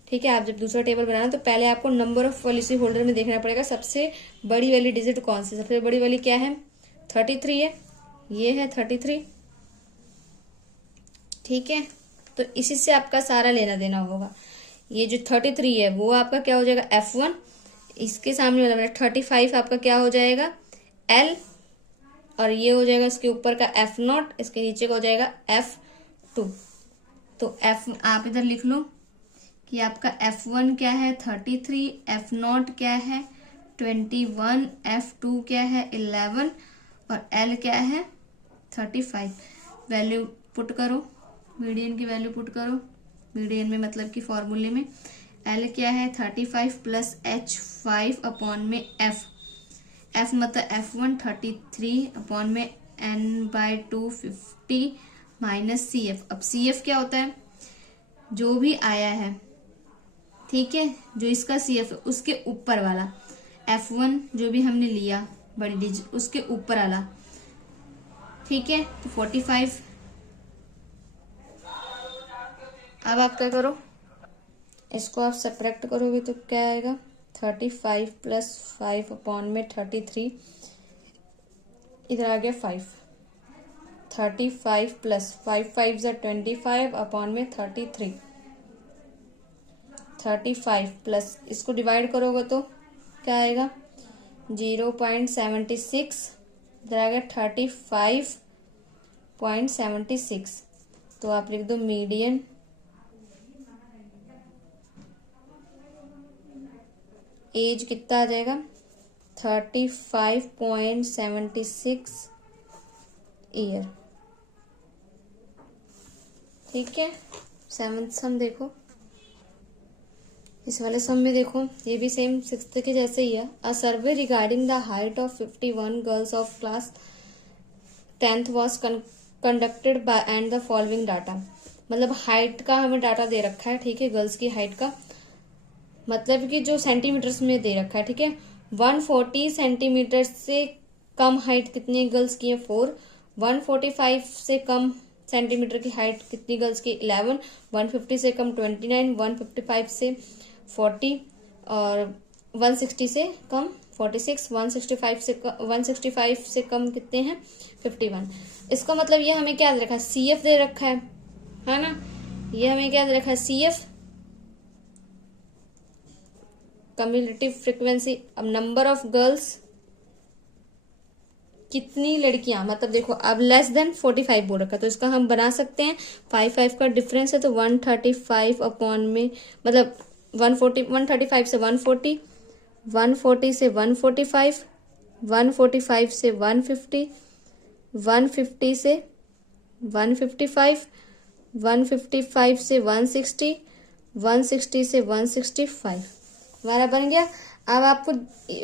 ठीक है। आप जब दूसरा टेबल बनाना तो पहले आपको नंबर ऑफ पॉलिसी होल्डर में देखना पड़ेगा सबसे बड़ी वाली डिजिट कौन सी, सबसे बड़ी वाली क्या है, 33 है, ये है 33, ठीक है। तो इसी से आपका सारा लेना देना होगा। ये जो 33 है वो आपका क्या हो जाएगा, F1। इसके सामने वाला 35 आपका क्या हो जाएगा, L, और ये हो जाएगा इसके ऊपर का F0, इसके नीचे का हो जाएगा F2। तो F आप इधर लिख लो कि आपका F1 क्या है, 33, F0 क्या है, 21, F2 क्या है, 11, और L क्या है, 35। वैल्यू पुट करो, मीडियन की वैल्यू पुट करो, मीडियन में मतलब कि फॉर्मूले में L क्या है, 35 प्लस H5 अपॉन में F मतलब F1 33 अपॉन में N/2 50 माइनस CF। अब CF क्या होता है, जो भी आया है, ठीक है, जो इसका CF है उसके ऊपर वाला, F1 जो भी हमने लिया बड़ी डिजिट उसके ऊपर वाला, ठीक है। तो 45। अब आप क्या करो, इसको आप सब्ट्रैक्ट करोगे तो क्या आएगा, 35 प्लस 5 अपॉन में 33 इधर आ गया 5, 35 प्लस 5 5 ज़ा 25 अपॉन में 33, 35 प्लस इसको डिवाइड करोगे तो क्या आएगा 0.76, इधर आ गया 35.76। तो आप लिख दो मीडियन एज कितना आ जाएगा 35.76 ईयर। ठीक है, 7th सम देखो, इस वाले सम में देखो ये भी सेम 6th के जैसे ही है। A survey regarding the height of 51 girls of class 10th was conducted by and the following data. मतलब हाइट का हमें डाटा दे रखा है, ठीक है, गर्ल्स की हाइट का, मतलब कि जो सेंटीमीटर्स में दे रखा है, ठीक है। 140 सेंटीमीटर से कम हाइट कितनी है गर्ल्स की है 4, 145 से कम सेंटीमीटर की हाइट कितनी गर्ल्स की 11, 150 से कम 29, 155 से 40 और 160 से कम 46, 165 से कम कितने हैं 51। इसका मतलब ये हमें क्या दे रखा है CF दे रखा है ना। ये हमें क्या दे रखा है CF कम्युलेटिव फ्रीक्वेंसी। अब नंबर ऑफ गर्ल्स कितनी लड़कियां, मतलब देखो अब लेस देन 45 बोल रखा, तो इसका हम बना सकते हैं 5 का डिफरेंस है तो 135 अपॉन में, मतलब 135 से 140, 140 से 145, 145 से 150, 150 से 155, 155 से 160, 160 से 165 हमारा बन गया। अब आपको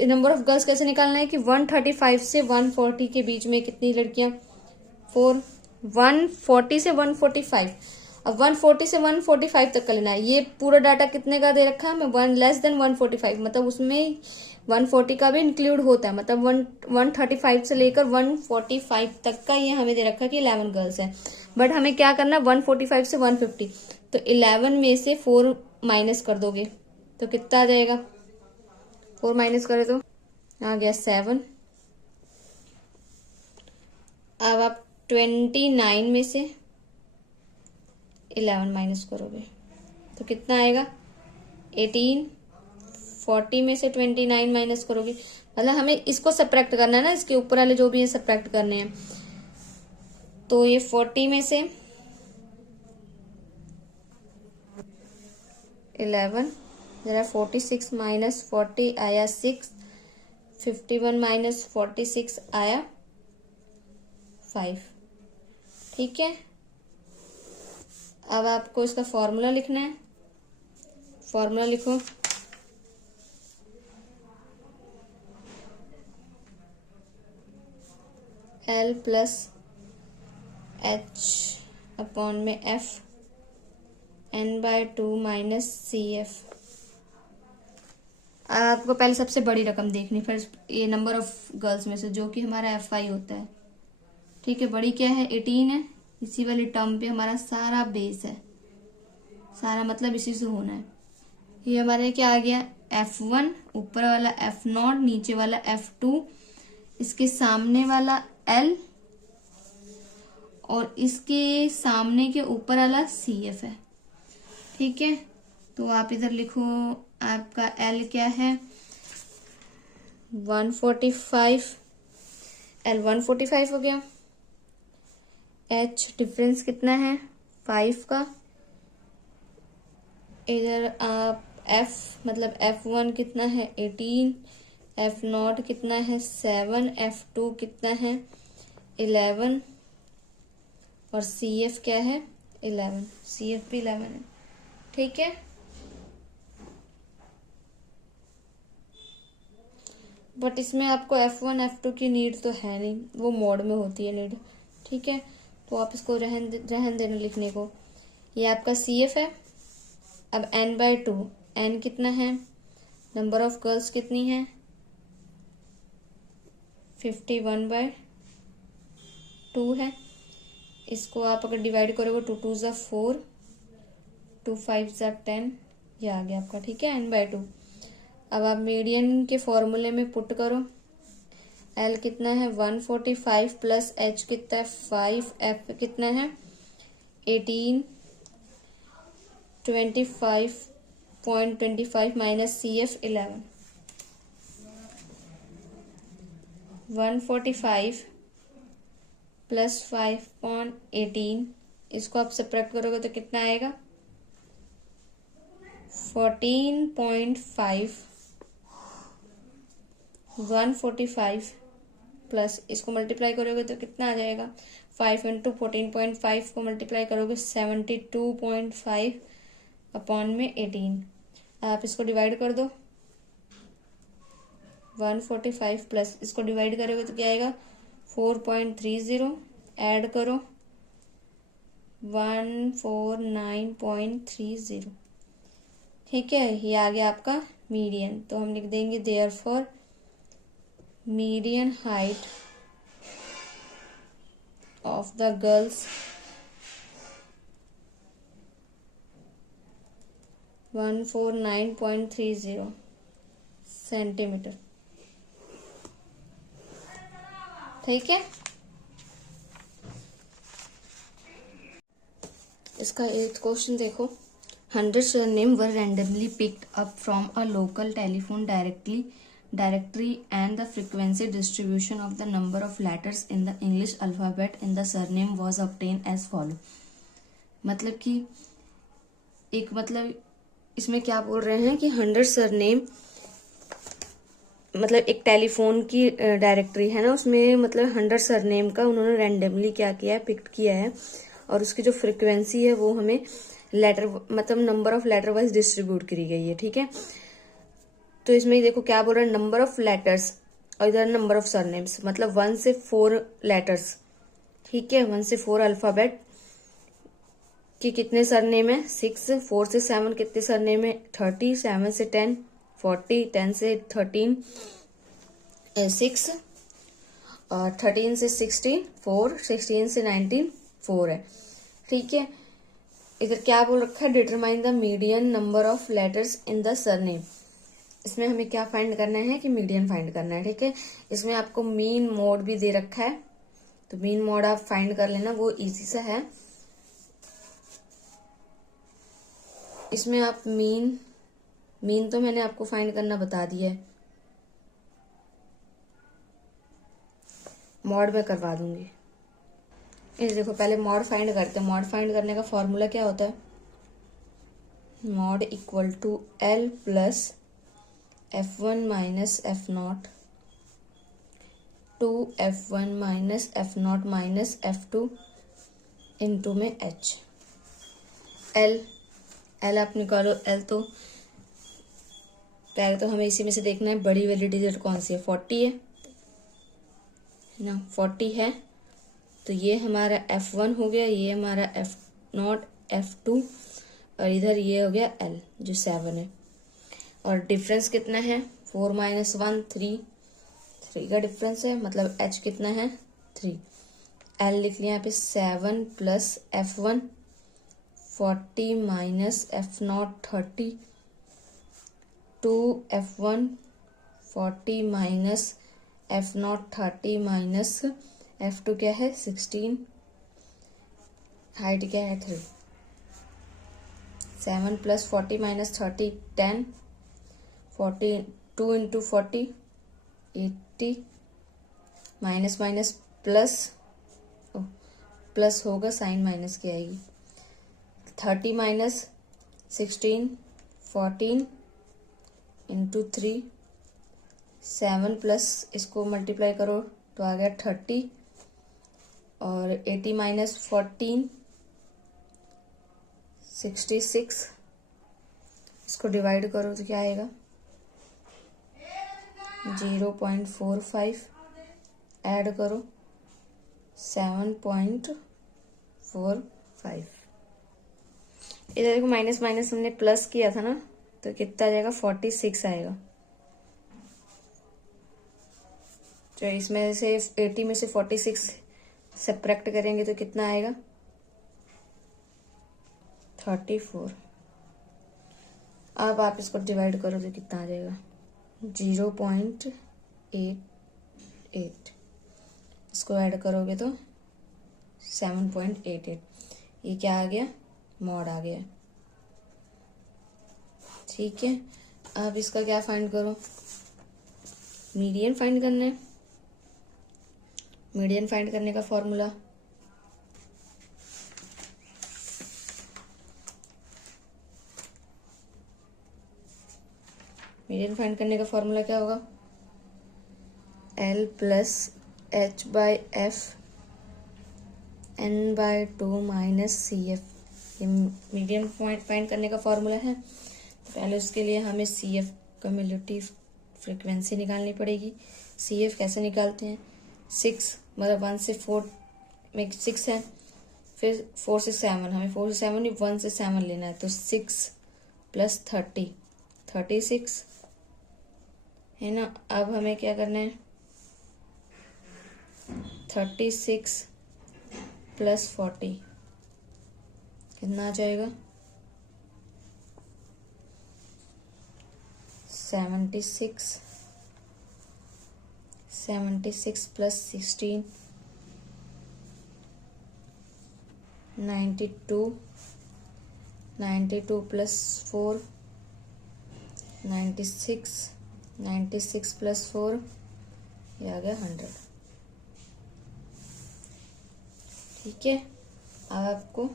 नंबर ऑफ गर्ल्स कैसे निकालना है कि 135 से 140 के बीच में कितनी लड़कियां 4, 140 से 145। अब 140 से 145 तक का लेना है। ये पूरा डाटा कितने का दे रखा है हमें 1 लेस देन 145, मतलब उसमें 140 का भी इंक्लूड होता है, मतलब 135 से लेकर 145 तक का ये हमें दे रखा है कि 11 गर्ल्स है। बट हमें क्या करना है 145 से 150, तो 11 में से 4 माइनस कर दोगे तो कितना आ जाएगा 4 माइनस करे तो आ गया 7। अब आप 29 में से 11 माइनस करोगे तो कितना आएगा 18, 40 में से 29 माइनस करोगे, मतलब हमें इसको सब्ट्रैक्ट करना है ना, इसके ऊपर वाले जो भी है सब्ट्रैक्ट करने हैं। तो ये 40 में से 11 जरा 46 माइनस 40 आया 6, 51 माइनस 46 आया 5। ठीक है, अब आपको इसका फॉर्मूला लिखना है। फॉर्मूला लिखो L प्लस H अपॉन में F n/2 माइनस CF। आपको पहले सबसे बड़ी रकम देखनी, फिर ये नंबर ऑफ गर्ल्स में से जो कि हमारा FI होता है। ठीक है, बड़ी क्या है 18 है, इसी वाली टर्म पे हमारा सारा बेस है, सारा मतलब इसी से होना है। ये हमारे क्या आ गया F1, ऊपर वाला F0, नीचे वाला F2, इसके सामने वाला L और इसके सामने के ऊपर वाला CF है। ठीक है, तो आप इधर लिखो आपका L क्या है 145, L 145 हो गया। H डिफरेंस कितना है 5 का। इधर आप F मतलब F1 कितना है 18, F0 कितना है 7, F2 कितना है 11 और CF क्या है 11, CF भी 11 है। ठीक है, बट इसमें आपको F1 F2 की नीड तो है नहीं, वो मोड में होती है नीड। ठीक है, तो आप इसको रहन देना लिखने को। ये आपका CF है। अब n/2, n कितना है, नंबर ऑफ गर्ल्स कितनी है 51/2 है। इसको आप अगर डिवाइड करोगे 2 2 ज़ा 4, 2 5 ज़ा 10, ये आ गया आपका। ठीक है, n/2। अब आप मीडियन के फॉर्मूले में पुट करो एल कितना है 145 प्लस एच कितना है 5, एफ कितना है 18, 25.25 माइनस सी एफ 11, 145 प्लस 5.18, इसको आप सब्ट्रैक्ट करोगे तो कितना आएगा 14.5, 145 प्लस इसको मल्टीप्लाई करोगे तो कितना आ जाएगा 5 इंटू 14.5 को मल्टीप्लाई करोगे 72.5 अपॉन में 18। आप इसको डिवाइड कर दो 145 प्लस इसको डिवाइड करोगे तो क्या आएगा 4.30, ऐड करो 149.30। ठीक है, ये आ गया आपका मीडियन। तो हम लिख देंगे therefore median height of the girls 149.30 centimetre. ठीक है, इसका 8th क्वेश्चन देखो। 100 surname were randomly picked up from a local telephone directory and the frequency distribution of the number of letters in the English alphabet in the surname was obtained as follow। मतलब कि इसमें क्या बोल रहे हैं कि 100 surname मतलब एक टेलीफोन की डायरेक्टरी है ना, उसमें मतलब 100 सरनेम का उन्होंने रैंडमली क्या किया है, पिक किया है, और उसकी जो फ्रिक्वेंसी है वो हमें लेटर मतलब number of letter wise distribute करी गई है। ठीक है, तो इसमें देखो क्या बोल रहा है, नंबर ऑफ लेटर्स और इधर नंबर ऑफ सरनेम्स, मतलब 1 से 4 लेटर्स। ठीक है, 1 से 4 अल्फाबेट कि कितने सरनेम है 6, 4 से 7 कितने सरनेम है 30, 7 से 10 40, 10 से 13 6, और 13 से 16 4, 16 से 19 4 है। ठीक है, इधर क्या बोल रखा है, determine the median number of letters in the surname. इसमें हमें क्या फाइंड करना है कि मीडियन फाइंड करना है। ठीक है, इसमें आपको मीन मोड भी दे रखा है, तो मीन मोड आप फाइंड कर लेना, वो इजी सा है। इसमें आप मीन तो मैंने आपको फाइंड करना बता दिया है, मॉड में करवा दूंगी। ये देखो पहले मॉड फाइंड करते हैं। मॉड फाइंड करने का फॉर्मूला क्या होता है, mode equal to L plus F1 minus F0 two F1 minus F0 minus F2 into में H। एल आप निकालो, एल तो पहले तो हमें इसी में से देखना है बड़ी वाली डिजिट कौन सी है, 40 है ना, 40 है, तो ये हमारा F1 हो गया, ये हमारा F0 F2 और इधर ये हो गया L जो 7 है। और डिफरेंस कितना है 4 माइनस 1 3 का डिफरेंस है, मतलब H कितना है 3। L लिख लिया यहाँ पे 7 plus F1 40 minus F0 30 two F1 40 minus F0 30 minus F2 क्या है 16, हाइट क्या है 3। 7 plus 40 minus 30 10, 42 into 40 80, minus minus plus होगा, साइन माइनस की आएगी। 30 माइनस 16 14 इंटू 3, 7 प्लस इसको मल्टीप्लाई करो तो आ गया 30, और 80 माइनस 14 66, इसको डिवाइड करो तो क्या आएगा 0.45, ऐड करो 7.45। इधर देखो माइनस माइनस हमने प्लस किया था ना, तो कितना आ जाएगा 46 आएगा। तो इसमें से 80 में से 46 सब्ट्रैक्ट करेंगे तो कितना आएगा 34। अब आप इसको डिवाइड करो तो कितना आ जाएगा 0.8 7.8, इसको ऐड करोगे तो 7.88, ये क्या आ गया, मॉड आ गया। ठीक है, अब इसका क्या फाइंड करो, मीडियन फाइंड करना है। मीडियन फाइंड करने का फॉर्मूला, मीडियन फाइंड करने का फॉर्मूला क्या होगा, L plus H by F N/2 minus CF, ये मीडियन फाइंड करने का फॉर्मूला है। तो पहले उसके लिए हमें CF कम्युलेटिव फ्रिक्वेंसी निकालनी पड़ेगी। CF कैसे निकालते हैं, 6 मतलब 1 से 4 में 6 है, फिर 4 से 7, हमें 4 से 7 नहीं 1 से 7 लेना है, तो 6 प्लस 30 36 है ना। अब हमें क्या करना है, 36 प्लस 40 कितना आ जाएगा, 76 प्लस 16 92 प्लस 4 96 प्लस 4, ये आ गया 100। ठीक है, अब आपको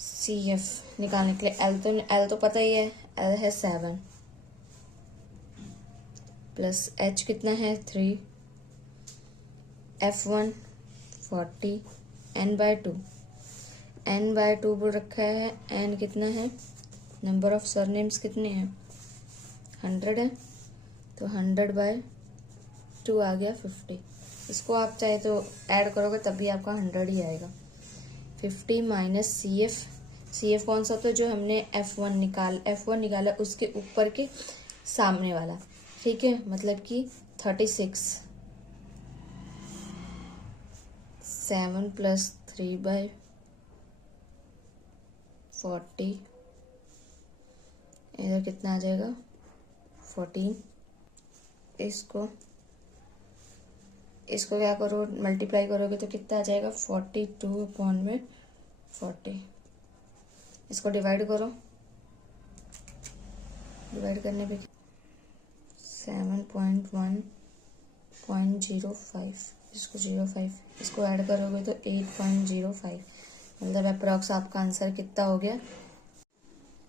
CF निकालने के लिए L तो पता ही है, L है 7 प्लस H कितना है 3, F1 40, N/2 बोल रखा है, N कितना है, नंबर ऑफ सरनेम्स कितने हैं 100 है, तो 100/2 आ गया 50। इसको आप चाहे तो ऐड करोगे तब भी आपका 100 ही आएगा। 50 माइनस CF कौन सा, तो जो हमने F1 निकाला उसके ऊपर के सामने वाला। ठीक है, मतलब कि 36, 7 प्लस 3/40, इधर कितना आ जाएगा 14। इसको क्या करो, मल्टीप्लाई करोगे तो कितना आ जाएगा 42/40। इसको डिवाइड करो, डिवाइड करने पे 7.1.05, इसको 05, इसको ऐड करोगे तो 8.05, मतलब अप्रॉक्स आपका आंसर कितना हो गया।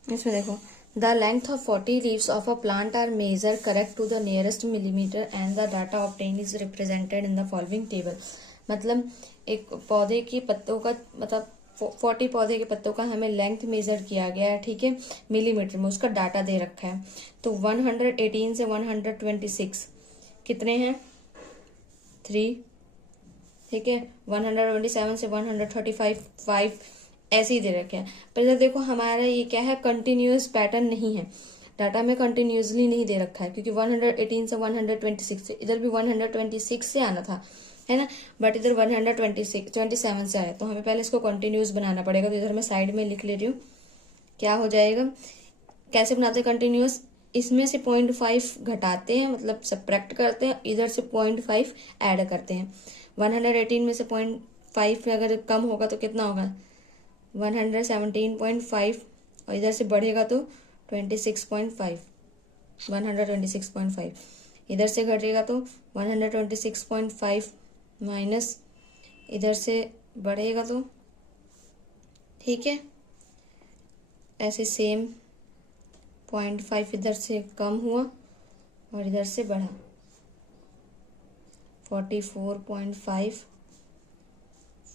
इसमें देखो, the length of 40 leaves of a plant are measure correct to the nearest millimetre and the data obtain is represented in the following table. मतलब एक पौधे की पत्तों का, मतलब 40 पौधे के पत्तों का हमें लेंथ मेजर किया गया है। ठीक है, मिलीमीटर में उसका डाटा दे रखा है। तो 118 से 126 कितने हैं 3। ठीक है, 127 से 135 5 ऐसे ही दे रखे हैं। पर इधर देखो हमारा ये क्या है, कंटिन्यूअस पैटर्न नहीं है, डाटा में कंटिन्यूसली नहीं दे रखा है, क्योंकि 118 से 126 इधर भी 126 से आना था, है ना, बट इधर 127 से आया, तो हमें पहले इसको कंटिन्यूस बनाना पड़ेगा। तो इधर मैं साइड में लिख ले रही हूँ, क्या हो जाएगा, कैसे बनाते हैं कंटिन्यूस, इसमें से 0.5 घटाते हैं, मतलब सब्ट्रैक्ट करते हैं, इधर से 0.5 ऐड करते हैं। 118 में से 0.5 में अगर कम होगा तो कितना होगा 117.5, और इधर से बढ़ेगा तो 26.5, 126.5, इधर से घटेगा तो 126.5 माइनस इधर से बढ़ेगा तो, ठीक है, ऐसे सेम 0.5 इधर से कम हुआ और इधर से बढ़ा 44.5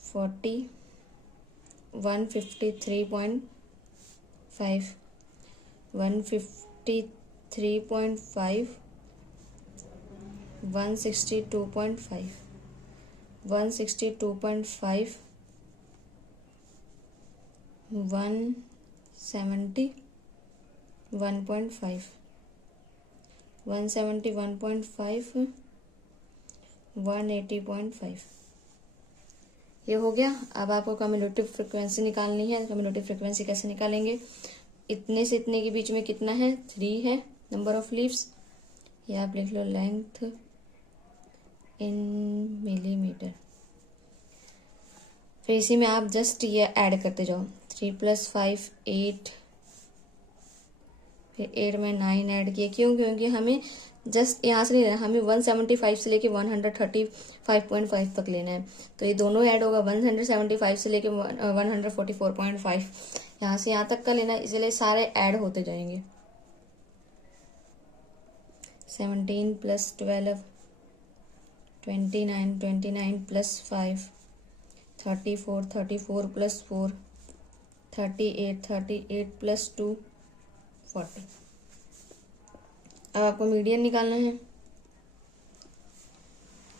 40 153.5 153.5 162.5 162.5 171.5 171.5 180.5, ये हो गया। अब आपको कम्युलेटिव फ्रिक्वेंसी निकालनी है। कम्युलेटिव फ्रिक्वेंसी कैसे निकालेंगे, इतने से इतने के बीच में कितना है 3 है नंबर ऑफ लीव्स, ये आप लिख लो लेंथ इन मिलीमीटर। फिर इसी में आप जस्ट ये ऐड करते जाओ, 3 + 5 8, फिर 8 में 9 ऐड किए। क्यों? क्योंकि हमें जस्ट यहाँ से नहीं लेना, हमें 175 से लेके 135.5 तक लेना है। तो ये दोनों ऐड होगा, 175 से लेके 144.5 यहाँ से यहाँ तक का लेना है, इसलिए सारे ऐड होते जाएंगे। 17 + 12 29, 29 + 5 34, 34 + 4 38, 38 + 2 40। अब आपको मीडियन निकालना है।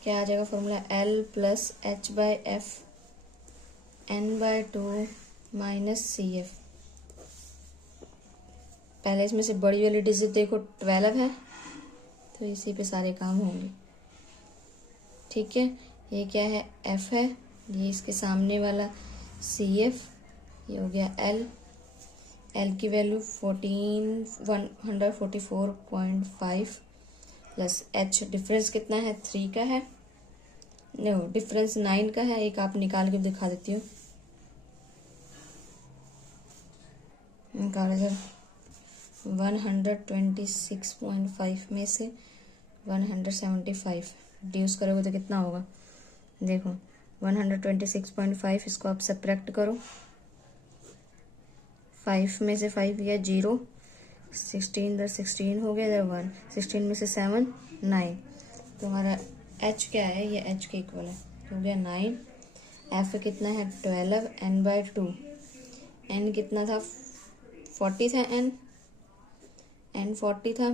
क्या आ जाएगा formula? L + H/F n/2 - CF। पहले इसमें से बड़ी वाली डिजिट देखो 12 है, तो इसी पे सारे काम होंगे। ठीक है, ये क्या है? F है, ये इसके सामने वाला CF, ये हो गया L। L की वैल्यू 144.5 प्लस H, डिफरेंस कितना है? 3 का है, नो डिफरेंस 9 का है। एक आप निकाल के दिखा देती हूँ। निकालो सर। 126.5 में से 175 रिड्यूस करोगे तो कितना होगा? देखो 126.5, इसको आप सब्ट्रैक्ट करो। 5 में से 5 गया 0, 16 इधर 16 हो गया, इधर 1, 16 में से 7 9। तो हमारा H क्या है? ये H के इक्वल है, हो गया 9। F कितना है? 12 n/2। n कितना था? 40 था n 40 था,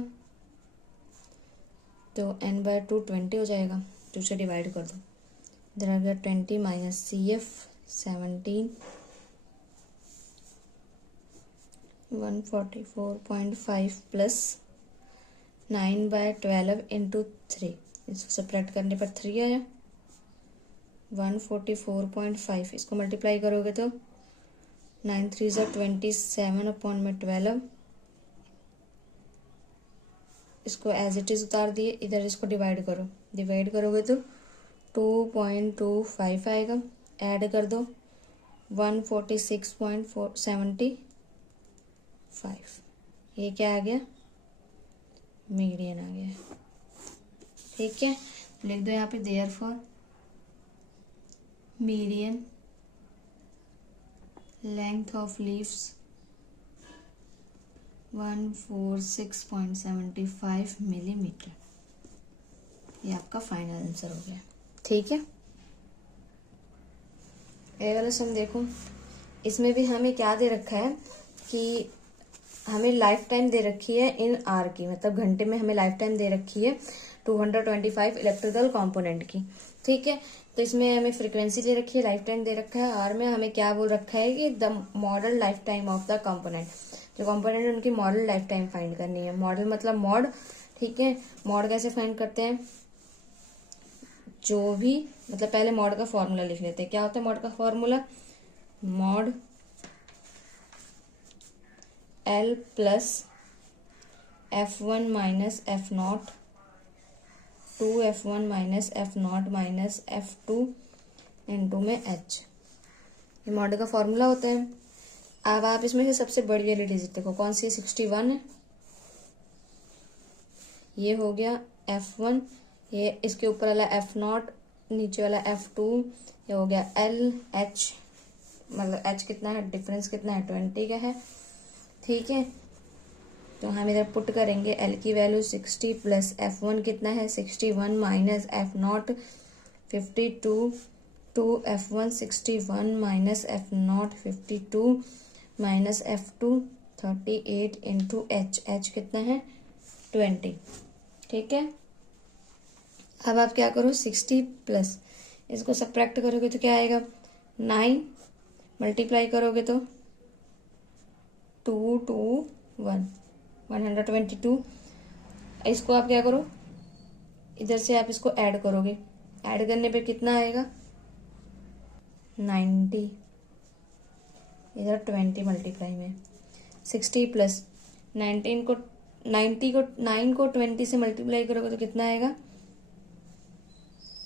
तो n/2 20 हो जाएगा। 2 से डिवाइड कर दो, इधर आ गया 20 - CF 17 144.5 प्लस 9/12 इंटू 3, इसको सब्ट्रैक्ट करने पर 3 आया। 144.5, इसको मल्टीप्लाई करोगे तो 9 3 = 27/12। इसको एज इट इज उतार दिए, इधर इसको डिवाइड करो, डिवाइड करोगे तो 2.25 आएगा। ऐड कर दो 146.75, ये क्या आ गया? मीडियन आ गया। ठीक है, लिख दो यहाँ पे therefore median length of leaves 146.75 millimetre. ये आपका फाइनल आंसर हो गया। ठीक है, ये वाला सम देखो, इसमें भी हमें क्या दे रखा है कि हमें लाइफ टाइम दे रखी है इन आर की, मतलब घंटे में हमें लाइफ टाइम दे रखी है 225 इलेक्ट्रिकल कंपोनेंट की। ठीक है, तो इसमें हमें फ्रीक्वेंसी दे रखी है, लाइफ टाइम दे रखा है, आर में हमें क्या बोल रखा है कि the model life time of the component. जो कंपोनेंट है उनकी मॉडल लाइफ टाइम फाइंड करनी है। मॉडल मतलब मॉड। ठीक है, मॉड कैसे फाइंड करते हैं? जो भी मतलब पहले मॉड का फॉर्मूला लिख लेते हैं। क्या होता है मॉड का formula? Mod L + F1 - F0 2F1 - F0 - F2 into में H, ये मॉडल का फॉर्मूला होता है। अब आप इसमें से सबसे बड़ी वाली डिजिट देखो, कौन सी? 61 है। ये हो गया F1, ये इसके ऊपर वाला F0, नीचे वाला F2, ये हो गया L H, मतलब H कितना है? डिफरेंस कितना है? 20 का है। ठीक है, तो हम इधर पुट करेंगे L की वैल्यू 60 प्लस F1 कितना है? 61 minus F0 52, 2F1 61 minus F0 52 minus F2 38 into H कितना है? 20। ठीक है, अब आप क्या करो? 60 प्लस इसको सब्ट्रैक्ट करोगे तो क्या आएगा? 9 मल्टीप्लाई करोगे तो 2 2 1 122। इसको आप क्या करो? इधर से आप इसको ऐड करोगे, ऐड करने पे कितना आएगा? 90, इधर 20 मल्टीप्लाई में 60 प्लस 19 को 90 को 9 को 20 से मल्टीप्लाई करोगे तो कितना आएगा?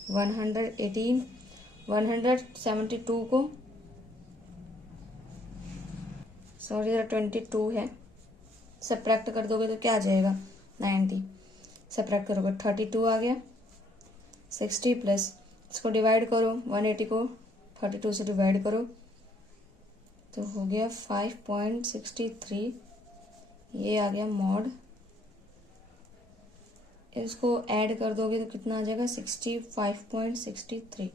118, 172 को, सॉरी 22 है, सब्ट्रैक्ट कर दोगे तो क्या आ जाएगा 90, सब्ट्रैक्ट करोगे 32 आ गया। 60 प्लस इसको डिवाइड करो, 180 को 32 से डिवाइड करो तो हो गया 5.63, ये आ गया मॉड। इसको ऐड कर दोगे तो कितना आ जाएगा 65.63,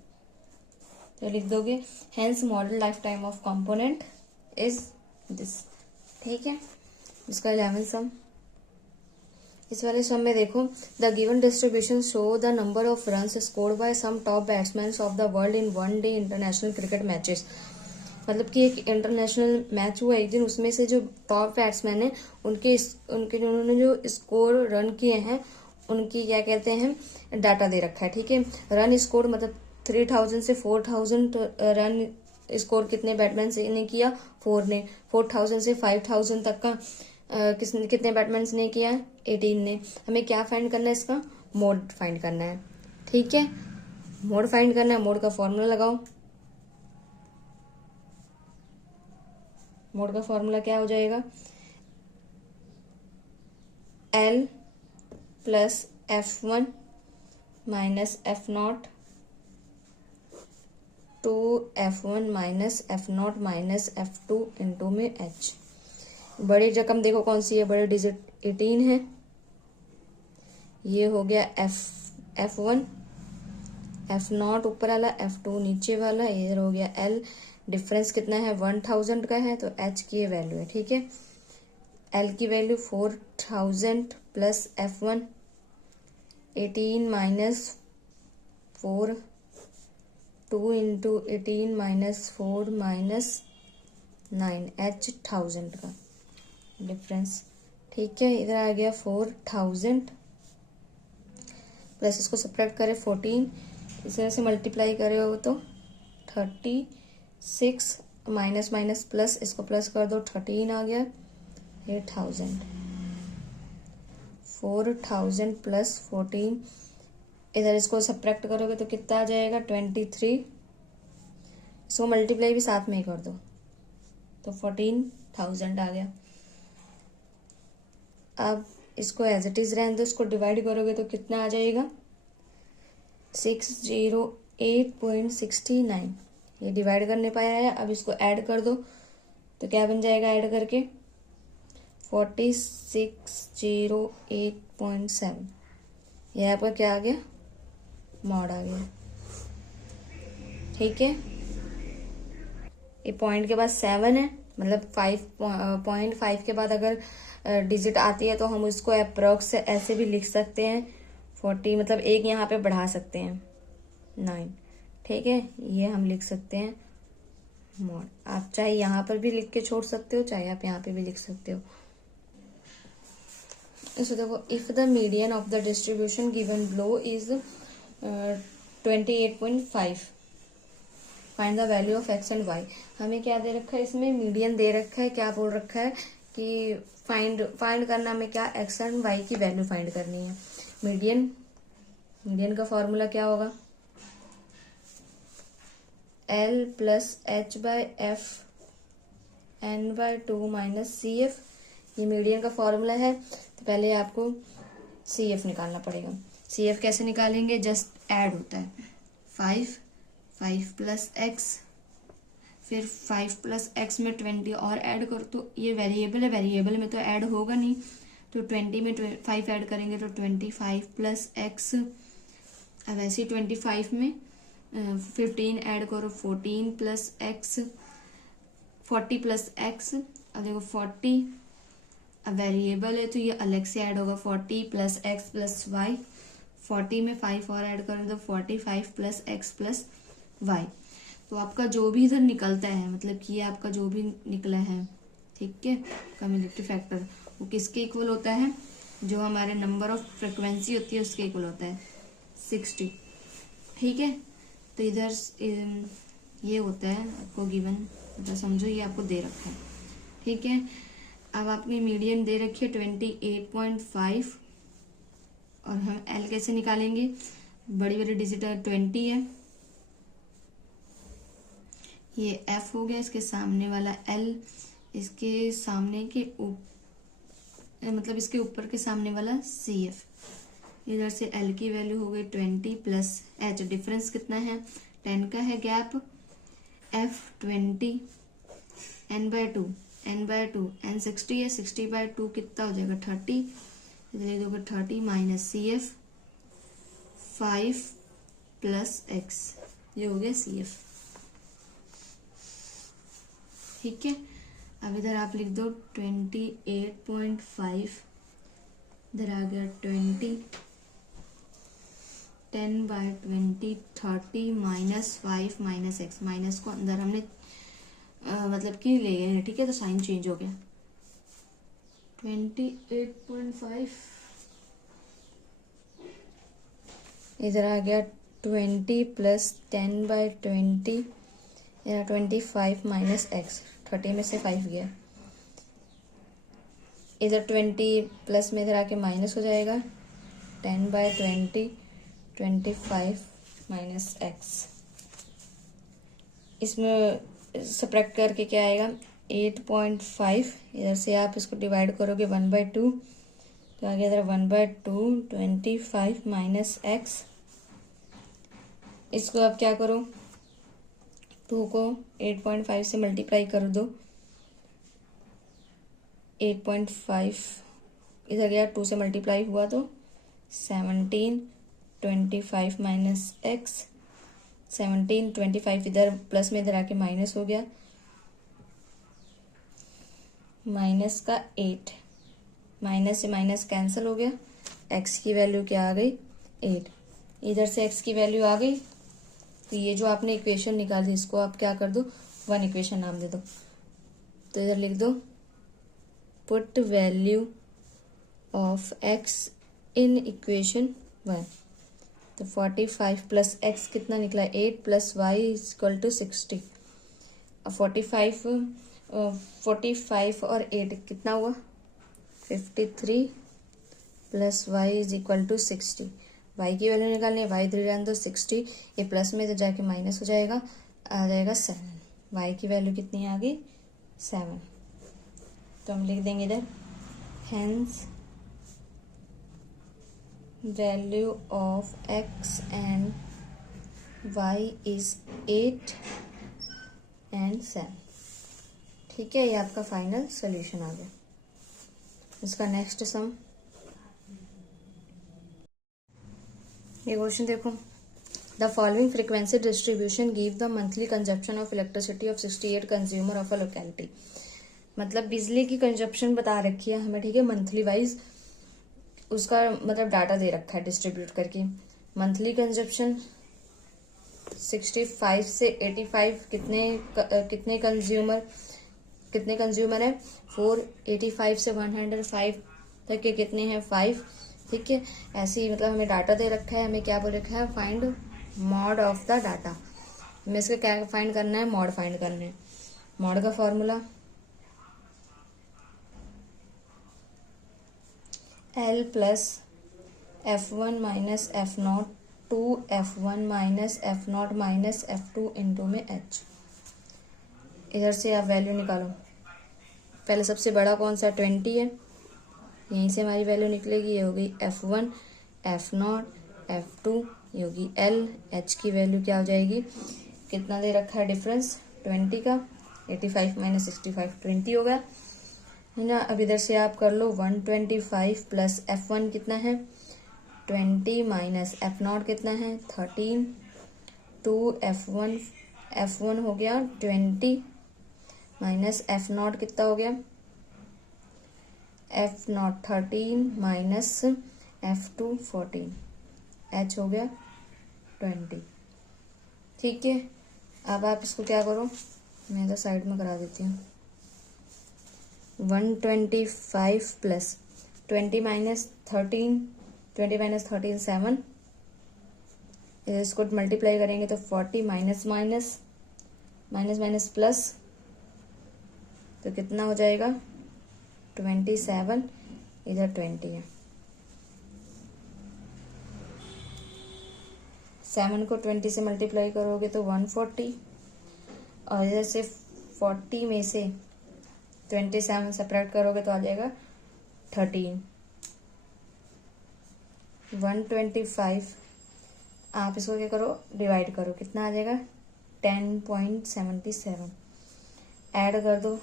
तो लिख दोगे hence model life time of component is this. ठीक है, इसका 11 सम। इस वाले सम में देखो, the given distribution show the number of runs scored by some top batsman of the world in one day international cricket matches. मतलब कि एक इंटरनेशनल मैच हुआ एक दिन, उसमें से जो टॉप बैट्समैन है उनके उन्होंने जो स्कोर रन किए हैं उनकी क्या कहते हैं डाटा दे रखा है। ठीक है, रन स्कोर मतलब 3000 से 4000 रन स्कोर कितने बैट्समैन ने किया, 4 ने। 4000 से 5000 तक का कितने बैट्समैन ने किया, 18 ने। हमें क्या फाइंड करना है, इसका मोड फाइंड करना है। ठीक है, मोड फाइंड करना है। मोड का फॉर्मूला लगाओ। मोड का फॉर्मूला क्या हो जाएगा, L plus F1 minus F0 two F1 minus F0 minus F2 into में H। बड़ी रकम देखो कौन सी है, बड़े डिजिट 18 है, ये हो गया F1, F0 ऊपर वाला, F2 नीचे वाला, इधर हो गया L। डिफरेंस कितना है 1000 का है, तो H की वैल्यू है। ठीक है, L की value 4000 plus F1 18 minus 4 2 into 18 minus 4 minus 9 H 1000 का डिफरेंस। ठीक है, इधर आ गया 4000 प्लस इसको सब्ट्रैक्ट करें 14, इस तरह से मल्टीप्लाई करे हो तो 36 माइनस माइनस प्लस, इसको प्लस कर दो 13 आ गया, ये 1000। 4000 प्लस 14, इधर इसको सब्ट्रैक्ट करोगे तो कितना आ जाएगा 23, इसको मल्टीप्लाई भी साथ में ही कर दो तो 14000 आ गया। अब इसको एज इट इज रहने दो, इसको डिवाइड करोगे तो कितना आ जाएगा 608.69, ये डिवाइड करने पाया है। अब इसको ऐड कर दो तो क्या बन जाएगा, ऐड करके 4608.7, ये आपका क्या आ गया मॉड आ गया। ठीक है, ये पॉइंट के बाद 7 है, मतलब 5.5 के बाद अगर डिजिट आती है तो हम उसको अप्रोक्स ऐसे भी लिख सकते हैं 40, मतलब एक यहाँ पे बढ़ा सकते हैं 9। ठीक है, ये हम लिख सकते हैं मॉड। आप चाहे यहाँ पर भी लिख के छोड़ सकते हो, चाहे आप यहाँ पे भी लिख सकते हो। So देखो, if the median of the distribution given below is 28.5, find the value of x and y. हमें क्या दे रखा है, इसमें मीडियन दे रखा है, क्या बोल रखा है कि फाइंड करना, हमें क्या एक्स एंड वाई की वैल्यू फाइंड करनी है। मीडियन का फॉर्मूला क्या होगा, L plus H by F N by 2 minus CF, ये मीडियन का फॉर्मूला है। तो पहले आपको CF निकालना पड़ेगा। CF कैसे निकालेंगे, जस्ट ऐड होता है 5 प्लस x, फिर 5 प्लस x में 20 और ऐड करो, तो ये वेरिएबल है, वेरिएबल में तो ऐड होगा नहीं, तो 20 में 5 ऐड करेंगे तो 25 प्लस x। अब ऐसे 25 में 15 ऐड करो, 14 प्लस x, 40 प्लस x। अब देखो 40 अब वेरिएबल है तो ये अलग से ऐड होगा, 40 प्लस x प्लस y। 40 में 5 और ऐड कर दो, 45 प्लस x प्लस y। तो आपका जो भी इधर निकलता है, मतलब कि ये आपका जो भी निकला है, ठीक है, कम्युलेटिव फैक्टर, वो किसके इक्वल होता है, जो हमारे नंबर ऑफ फ्रिक्वेंसी होती है उसके इक्वल होता है 60। ठीक है, तो इधर ये होता है आपको गिवन, मतलब समझो ये आपको दे रखा है। ठीक है, अब आपकी मीडियन दे रखी है 28.5, और हम L कैसे निकालेंगे, बड़ी वाली डिजिट 20 है, ये F हो गया, इसके सामने वाला L, इसके सामने के मतलब इसके ऊपर के सामने वाला CF। इधर से L की वैल्यू हो गई 20 प्लस H, डिफरेंस कितना है 10 का है gap, F 20, n/2, n/2, n 60 है, 60/2 कितना हो जाएगा 30, इधर देखो 30 माइनस CF 5 प्लस X, ये हो गया CF। ठीक है, अब इधर आप लिख दो 28.5, इधर आ गया 20, 10/20, 30 माइनस 5 माइनस X, माइनस को अंदर हमने मतलब कि ले गए हैं, ठीक है, तो साइन चेंज हो गया। 28.5 इधर आ गया 20 प्लस 10/20, इधर 25 माइनस X, 30 में से 5 गया, इधर 20 प्लस में इधर आके माइनस हो जाएगा, 10/20, 25 माइनस X, इसमें सब्ट्रैक्ट करके क्या आएगा 8.5, इधर से आप इसको डिवाइड करोगे 1/2, तो आ गया इधर 1/2, 25 माइनस X। इसको आप क्या करो 2 को 8.5 से मल्टीप्लाई कर दो, 8.5 इधर गया 2 से मल्टीप्लाई हुआ तो 17, 25 माइनस X, 17, 25 इधर प्लस में इधर आके माइनस हो गया, माइनस का 8, माइनस से माइनस कैंसिल हो गया, X की वैल्यू क्या आ गई 8, इधर से X की वैल्यू आ गई, तो ये जो आपने इक्वेशन निकाली इसको आप क्या कर दो 1 इक्वेशन नाम दे दो, तो इधर लिख दो put value of X in equation 1, तो 45 प्लस X कितना निकला 8 plus Y is equal to 60, 45 और 8 कितना हुआ 53 plus Y is equal to 60, Y की वैल्यू निकालनी है, Y 3 तो 60, ये प्लस में तो जाके माइनस हो जाएगा, आ जाएगा 7, Y की वैल्यू कितनी आ गई 7, तो हम लिख देंगे इधर hence value of X and Y is 8 and 7। ठीक है, ये आपका फाइनल सोल्यूशन आ गया। इसका नेक्स्ट सम, ये क्वेश्चन देखो, the following frequency distribution give the monthly consumption of elasticity of 68 consumer of a locality. मतलब बिजली की कंजप्शन बता रखी है हमें, ठीक है, मंथली वाइज उसका मतलब डाटा दे रखा है डिस्ट्रीब्यूट करके। मंथली कंजप्शन 65 से 85 कितने कंज्यूमर है 4, 85 से 105 तक के कितने हैं 5। ठीक है, ऐसे ही मतलब हमें डाटा दे रखा है, हमें क्या बोल रखा है find mod of the data. हमें इसका क्या फाइंड करना है, मॉड फाइंड करना है। मॉड का formula L plus F1 minus F0 2F1 minus F0 minus F2 into में H। इधर से आप वैल्यू निकालो, पहले सबसे बड़ा कौन सा 20 है, यहीं से हमारी वैल्यू निकलेगी, ये होगी F1 F0 F2, ये होगी L। H की वैल्यू क्या हो जाएगी, कितना दे रखा है डिफरेंस 20 का, 85 माइनस 65 20 होगा, है ना। अब इधर से आप कर लो 125 प्लस F1 कितना है 20 माइनस F0 कितना है 13, 2F1 हो गया 20 माइनस F0 कितना हो गया F0 13 माइनस F2 14, H हो गया 20। ठीक है, अब आप इसको क्या करो, मैं इधर साइड में करा देती हूँ। 125 प्लस 20 माइनस 13, 20 माइनस 13 7, इसको मल्टीप्लाई करेंगे तो 40 minus minus minus minus plus, तो कितना हो जाएगा 27, इधर 20 है। 7 को 20 से मल्टीप्लाई करोगे तो 140, और इधर से 40 में से 27 सेपरेट करोगे तो आ जाएगा 13। 125 आप इसको क्या करो, डिवाइड करो, कितना आ जाएगा 10.77, ऐड कर दो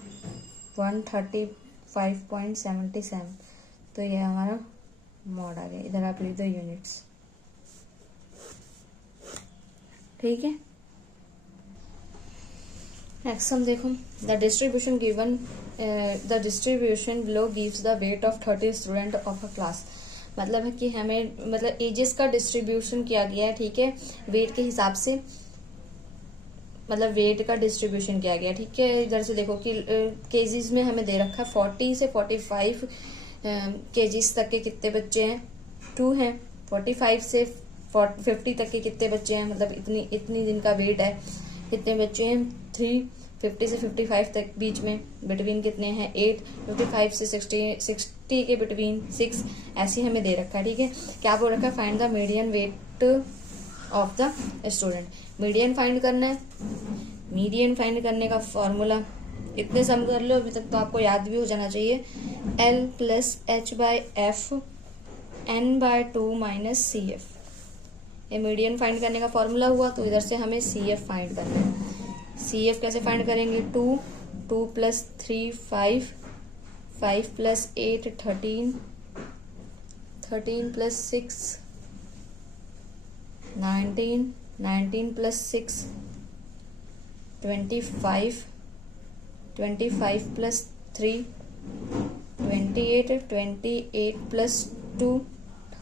135.77, तो ये हमारा मॉड आ गया। इधर आप लिख दो यूनिट्स, ठीक है। नेक्स्ट हम देखो, the distribution given, the distribution below gives the weight of 30 student of a class. मतलब है कि हमें मतलब एजेस का डिस्ट्रीब्यूशन किया गया है, ठीक है, वेट के हिसाब से, मतलब वेट का डिस्ट्रीब्यूशन किया गया, ठीक है। इधर से देखो कि केजीज में हमें दे रखा है 40 से 45 केजीज तक के कितने बच्चे हैं, 2 हैं। 45 से 50 तक के कितने बच्चे हैं, मतलब इतनी दिन का वेट है, कितने बच्चे हैं 3। 50 से 55 तक बीच में बिटवीन कितने हैं 8। 55 से 60 के बिटवीन 6, ऐसे हमें दे रखा है, ठीक है। क्या बोल रखा है, find the median weight of the student. Median find करना है। मीडियन फाइंड करने का फॉर्मूला इतने सम कर लो, अभी तक तो आपको याद भी हो जाना चाहिए, L + H/F N/2 - CF। ये मीडियन फाइंड करने का फॉर्मूला हुआ, तो इधर से हमें CF फाइंड करना है। CF कैसे फाइंड करेंगे, 2 + 3 5 5 + 8 13 13 + 6 19 19 + 6 25 25 + 3 28 28 + 2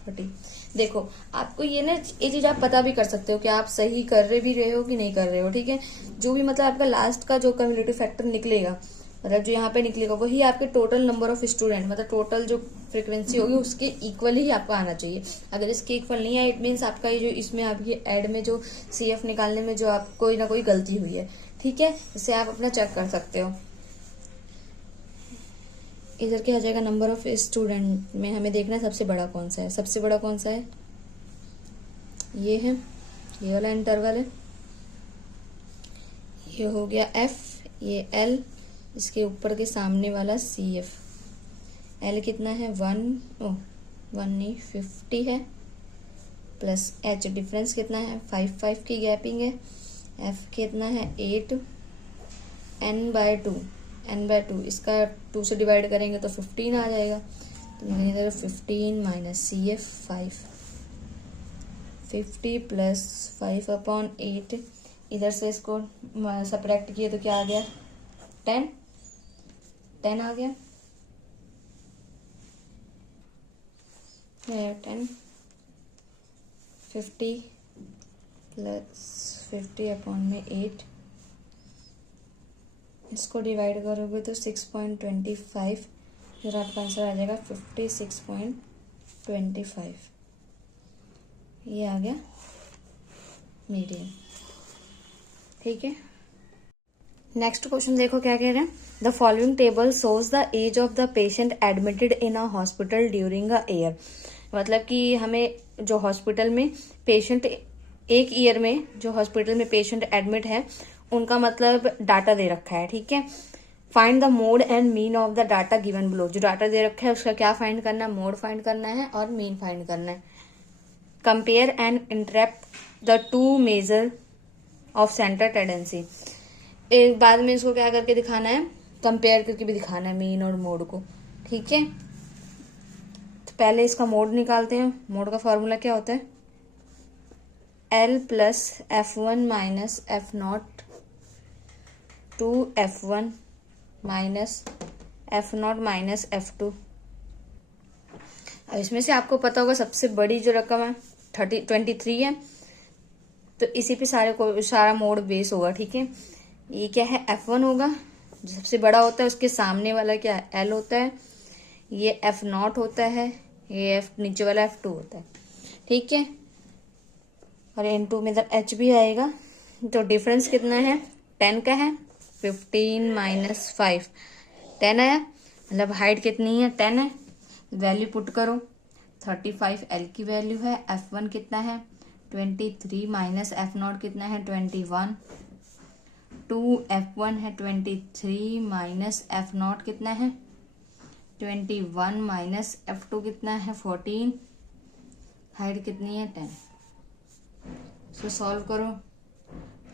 30। देखो आपको ये ना ये चीज आप पता भी कर सकते हो कि आप सही कर रहे भी रहे हो कि नहीं कर रहे हो, ठीक है। जो भी मतलब आपका लास्ट का जो कम्युलेटिव फैक्टर निकलेगा, मतलब जो यहाँ पे निकलेगा, वही आपके टोटल नंबर ऑफ स्टूडेंट, मतलब टोटल जो फ्रीक्वेंसी होगी उसके इक्वल ही आपका आना चाहिए। अगर इसके इक्वल नहीं है, इट मीन्स आपका ये जो इसमें आपकी एड में जो CF निकालने में जो आप कोई ना कोई गलती हुई है, ठीक है। इससे आप अपना चेक कर सकते हो। इधर क्या आ जाएगा, नंबर ऑफ स्टूडेंट में हमें देखना है सबसे बड़ा कौन सा है। सबसे बड़ा कौन सा है, ये है, ये वाला इंटरवल है, ये हो गया F, ये L, इसके ऊपर के सामने वाला CF। L कितना है 1 नहीं 50 है, प्लस H डिफरेंस कितना है 5 की गैपिंग है। F कितना है 8, n/2 इसका 2 से डिवाइड करेंगे तो 15 आ जाएगा, तो इधर 15 - CF 5, 50 + 5/8। इधर से इसको सब्ट्रैक्ट किए तो क्या आ गया 10 आ गया, 10 50 + 50/8, इसको डिवाइड करोगे तो 6.25, फिर आपका आंसर आ जाएगा 56.25। ये आ गया मीडियन, ठीक है। नेक्स्ट क्वेश्चन देखो क्या कह रहे हैं, the following table shows the age of the patient admitted in a hospital during a year. मतलब कि हमें जो हॉस्पिटल में पेशेंट एक ईयर में जो हॉस्पिटल में पेशेंट एडमिट है उनका मतलब डाटा दे रखा है, ठीक है। Find the mode and mean of the data given below. जो डाटा दे रखा है उसका क्या फाइंड करना है, मोड फाइंड करना है और मीन फाइंड करना है। Compare and interrupt the 2 measure of centre tendency. एक बाद में इसको क्या करके दिखाना है, कंपेयर करके भी दिखाना है मीन और मोड को, ठीक है। तो पहले इसका मोड निकालते हैं। मोड का फॉर्मूला क्या होता है, L + F1 - F0 to F1 - F0 - F2। अब इसमें से आपको पता होगा सबसे बड़ी जो रकम है 23 है, तो इसी पे सारा मोड बेस होगा, ठीक है। ये क्या है F1 होगा, जो सबसे बड़ा होता है, उसके सामने वाला क्या है L होता है, ये F0 होता है, ये नीचे वाला F2 होता है, ठीक है। और N2 में इधर H भी आएगा। तो डिफरेंस कितना है 10 का है, 15 - 5 10 आया, मतलब हाइट कितनी है 10 है। वैल्यू पुट करो, 35 L की वैल्यू है, F1 कितना है 23 माइनस एफ नॉट कितना है 21, 2f1 है 23 माइनस एफ नॉट कितना है 21 माइनस f2 कितना है 14, हाइट कितनी है 10। सो सॉल्व करो।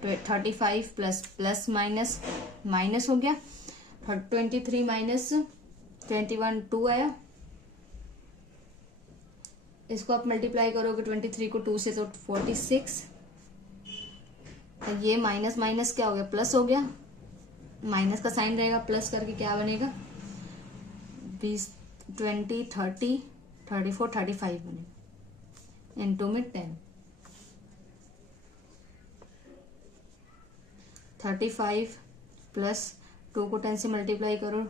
35 प्लस प्लस माइनस माइनस हो गया, 23 माइनस 21 2 आया। इसको आप मल्टीप्लाई करोगे 23 को 2 से तो 46। ये माइनस माइनस क्या हो गया प्लस हो गया, माइनस का साइन रहेगा, प्लस करके क्या बनेगा 20 20 30 34 35 बनेगा, इनटू में 10। 35 प्लस 2 को 10 से मल्टीप्लाई करो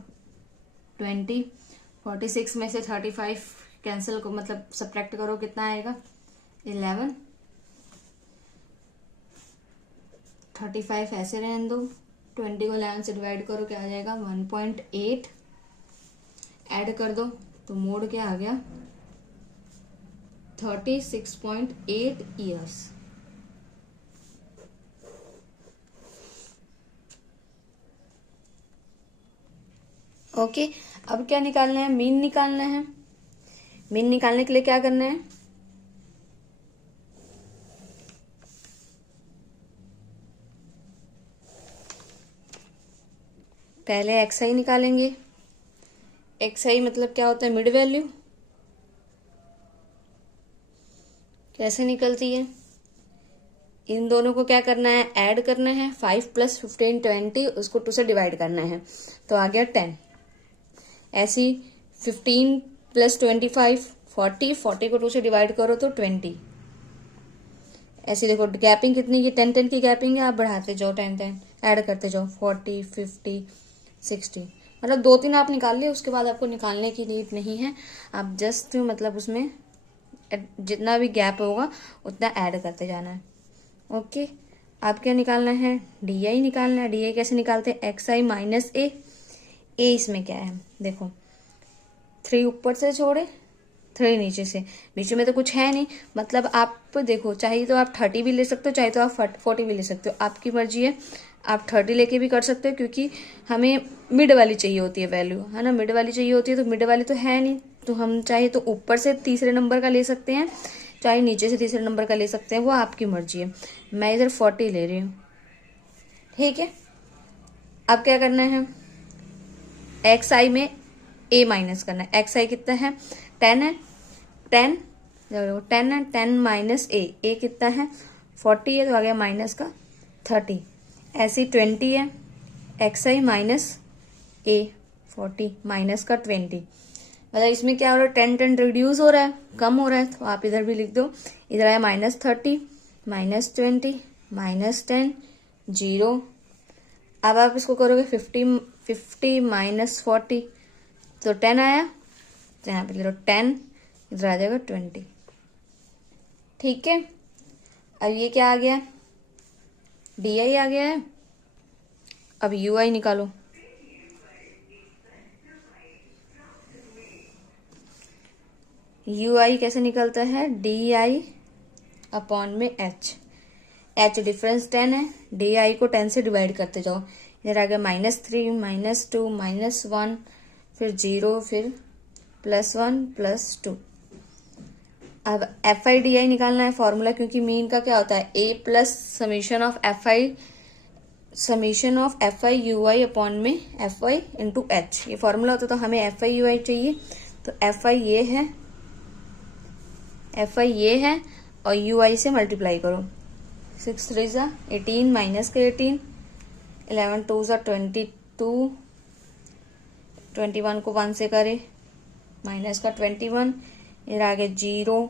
20, 46 में से 35 कैंसिल को मतलब सब्ट्रैक्ट करो कितना आएगा 11, 35 ऐसे रहने दो, 20 को 11 से डिवाइड करो क्या आ जाएगा 1.8, ऐड कर दो तो मोड क्या आ गया 36.8 ईयर्स। ओके, अब क्या निकालना है, मीन निकालना है। मीन निकालने के लिए क्या करना है, पहले एक्स आई निकालेंगे। एक्स आई मतलब क्या होता है मिड वैल्यू, कैसे निकलती है, इन दोनों को क्या करना है ऐड करना है, 5 प्लस 15 20 उसको 2 से डिवाइड करना है तो आ गया 10। ऐसी 15 प्लस 25 40, 40 को 2 से डिवाइड करो तो 20। ऐसी देखो गैपिंग कितनी की 10 10 की गैपिंग है, आप बढ़ाते जाओ 10 10 ऐड करते जाओ 40 50 60, मतलब 2-3 आप निकाल लिए, उसके बाद आपको निकालने की नीड नहीं है, आप जस्ट मतलब उसमें जितना भी गैप होगा उतना ऐड करते जाना है। ओके, आप क्या निकालना है डी आई निकालना है। डी आई कैसे निकालते हैं, एक्स आई माइनस ए, इसमें क्या है देखो 3 ऊपर से छोड़े 3 नीचे से, बीच में तो कुछ है नहीं, मतलब आप देखो चाहे तो आप 30 भी ले सकते हो, चाहे तो आप 40 भी ले सकते हो, आपकी मर्जी है। आप 30 लेके भी कर सकते हो क्योंकि हमें मिड वाली चाहिए होती है वैल्यू, है ना, मिड वाली चाहिए होती है, तो मिड वाली तो है नहीं, तो हम चाहे तो ऊपर से तीसरे नंबर का ले सकते हैं, चाहे नीचे से तीसरे नंबर का ले सकते हैं, वो आपकी मर्जी है। मैं इधर 40 ले रही हूँ, ठीक है। अब क्या करना है, एक्स आई में ए माइनस करना है। एक्स आई कितना है 10 है, 10 10 है, 10 माइनस ए कितना है 40 है तो आ गया माइनस का 30। ऐसी 20 है, एक्स आई माइनस ए 40 माइनस का 20, मतलब इसमें क्या हो रहा है 10 10 रिड्यूस हो रहा है, कम हो रहा है, तो आप इधर भी लिख दो, इधर आया माइनस 30 माइनस 20 माइनस 10 0। अब आप इसको करोगे 50 माइनस 40 तो 10 आया, तो यहाँ पे ले लो 10, इधर आ जाएगा 20, ठीक है। अब ये क्या आ गया डी आई आ गया है। अब यू आई निकालो, यू आई कैसे निकलता है डी आई अपॉन में एच, एच डिफरेंस 10 है, डी आई को 10 से डिवाइड करते जाओ, इधर आ गया -3 -2 -1 फिर 0 फिर +1 +2। अब एफ आई डी आई निकालना है फॉर्मूला, क्योंकि मीन का क्या होता है a plus summation of f i u i upon में एफ आई इंटू एच, ये फॉर्मूला होता है, तो हमें एफ आई यू आई चाहिए, तो एफ आई ये है और यू आई से मल्टीप्लाई करो, 6 3 ज़ा 18 माइनस का 18, 11 2 ज़ा 22, 21 को 1 से करे माइनस का 21, इधर आ गया 0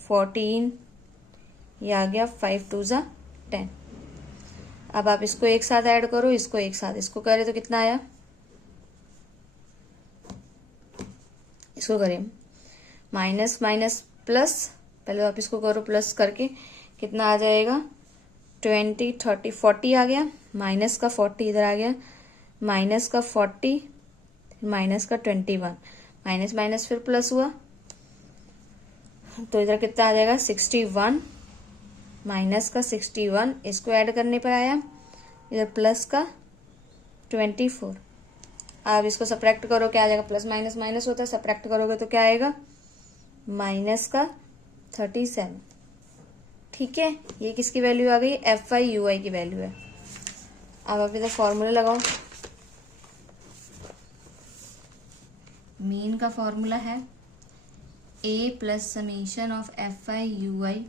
14, ये आ गया 5 2 ज़ा 10। अब आप इसको एक साथ ऐड करो, इसको एक साथ, इसको करें तो कितना आया, इसको करें माइनस माइनस प्लस, पहले आप इसको करो प्लस करके कितना आ जाएगा 20 30 40 आ गया, माइनस का 40 इधर आ गया, माइनस का 40 माइनस का 21, माइनस माइनस फिर प्लस हुआ तो इधर कितना आ जाएगा 61 माइनस का 61, इसको ऐड करने पर आया, इधर प्लस का 24। अब इसको सब्ट्रैक्ट करो, क्या आ जाएगा, प्लस माइनस माइनस होता है, सब्ट्रैक्ट करोगे तो क्या आएगा, माइनस का 37। ठीक है, ये किसकी वैल्यू आ गई, FI/UI की वैल्यू है। अब आप इधर फॉर्मूला लगाओ। मीन का फॉर्मूला है A plus summation of FI/UI।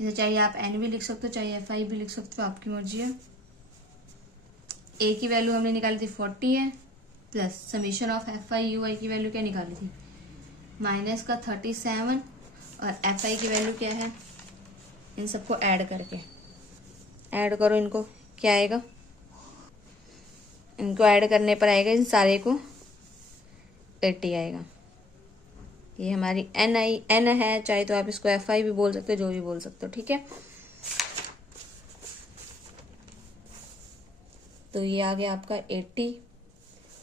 इसे चाहे आप N भी लिख सकते हो, चाहे FI भी लिख सकते हो, आपकी मर्जी है। A की वैल्यू हमने निकाली थी 40 है, प्लस समीशन ऑफ FI/UI की वैल्यू क्या निकाली थी, माइनस का 37, और FI की वैल्यू क्या है, इन सबको ऐड करके ऐड करो, इनको क्या आएगा, इनको ऐड करने पर आएगा इन सारे को 80 आएगा। ये हमारी N है, चाहे तो आप इसको FI भी बोल सकते हो, जो भी बोल सकते हो। ठीक है, तो ये आ गया आपका 80।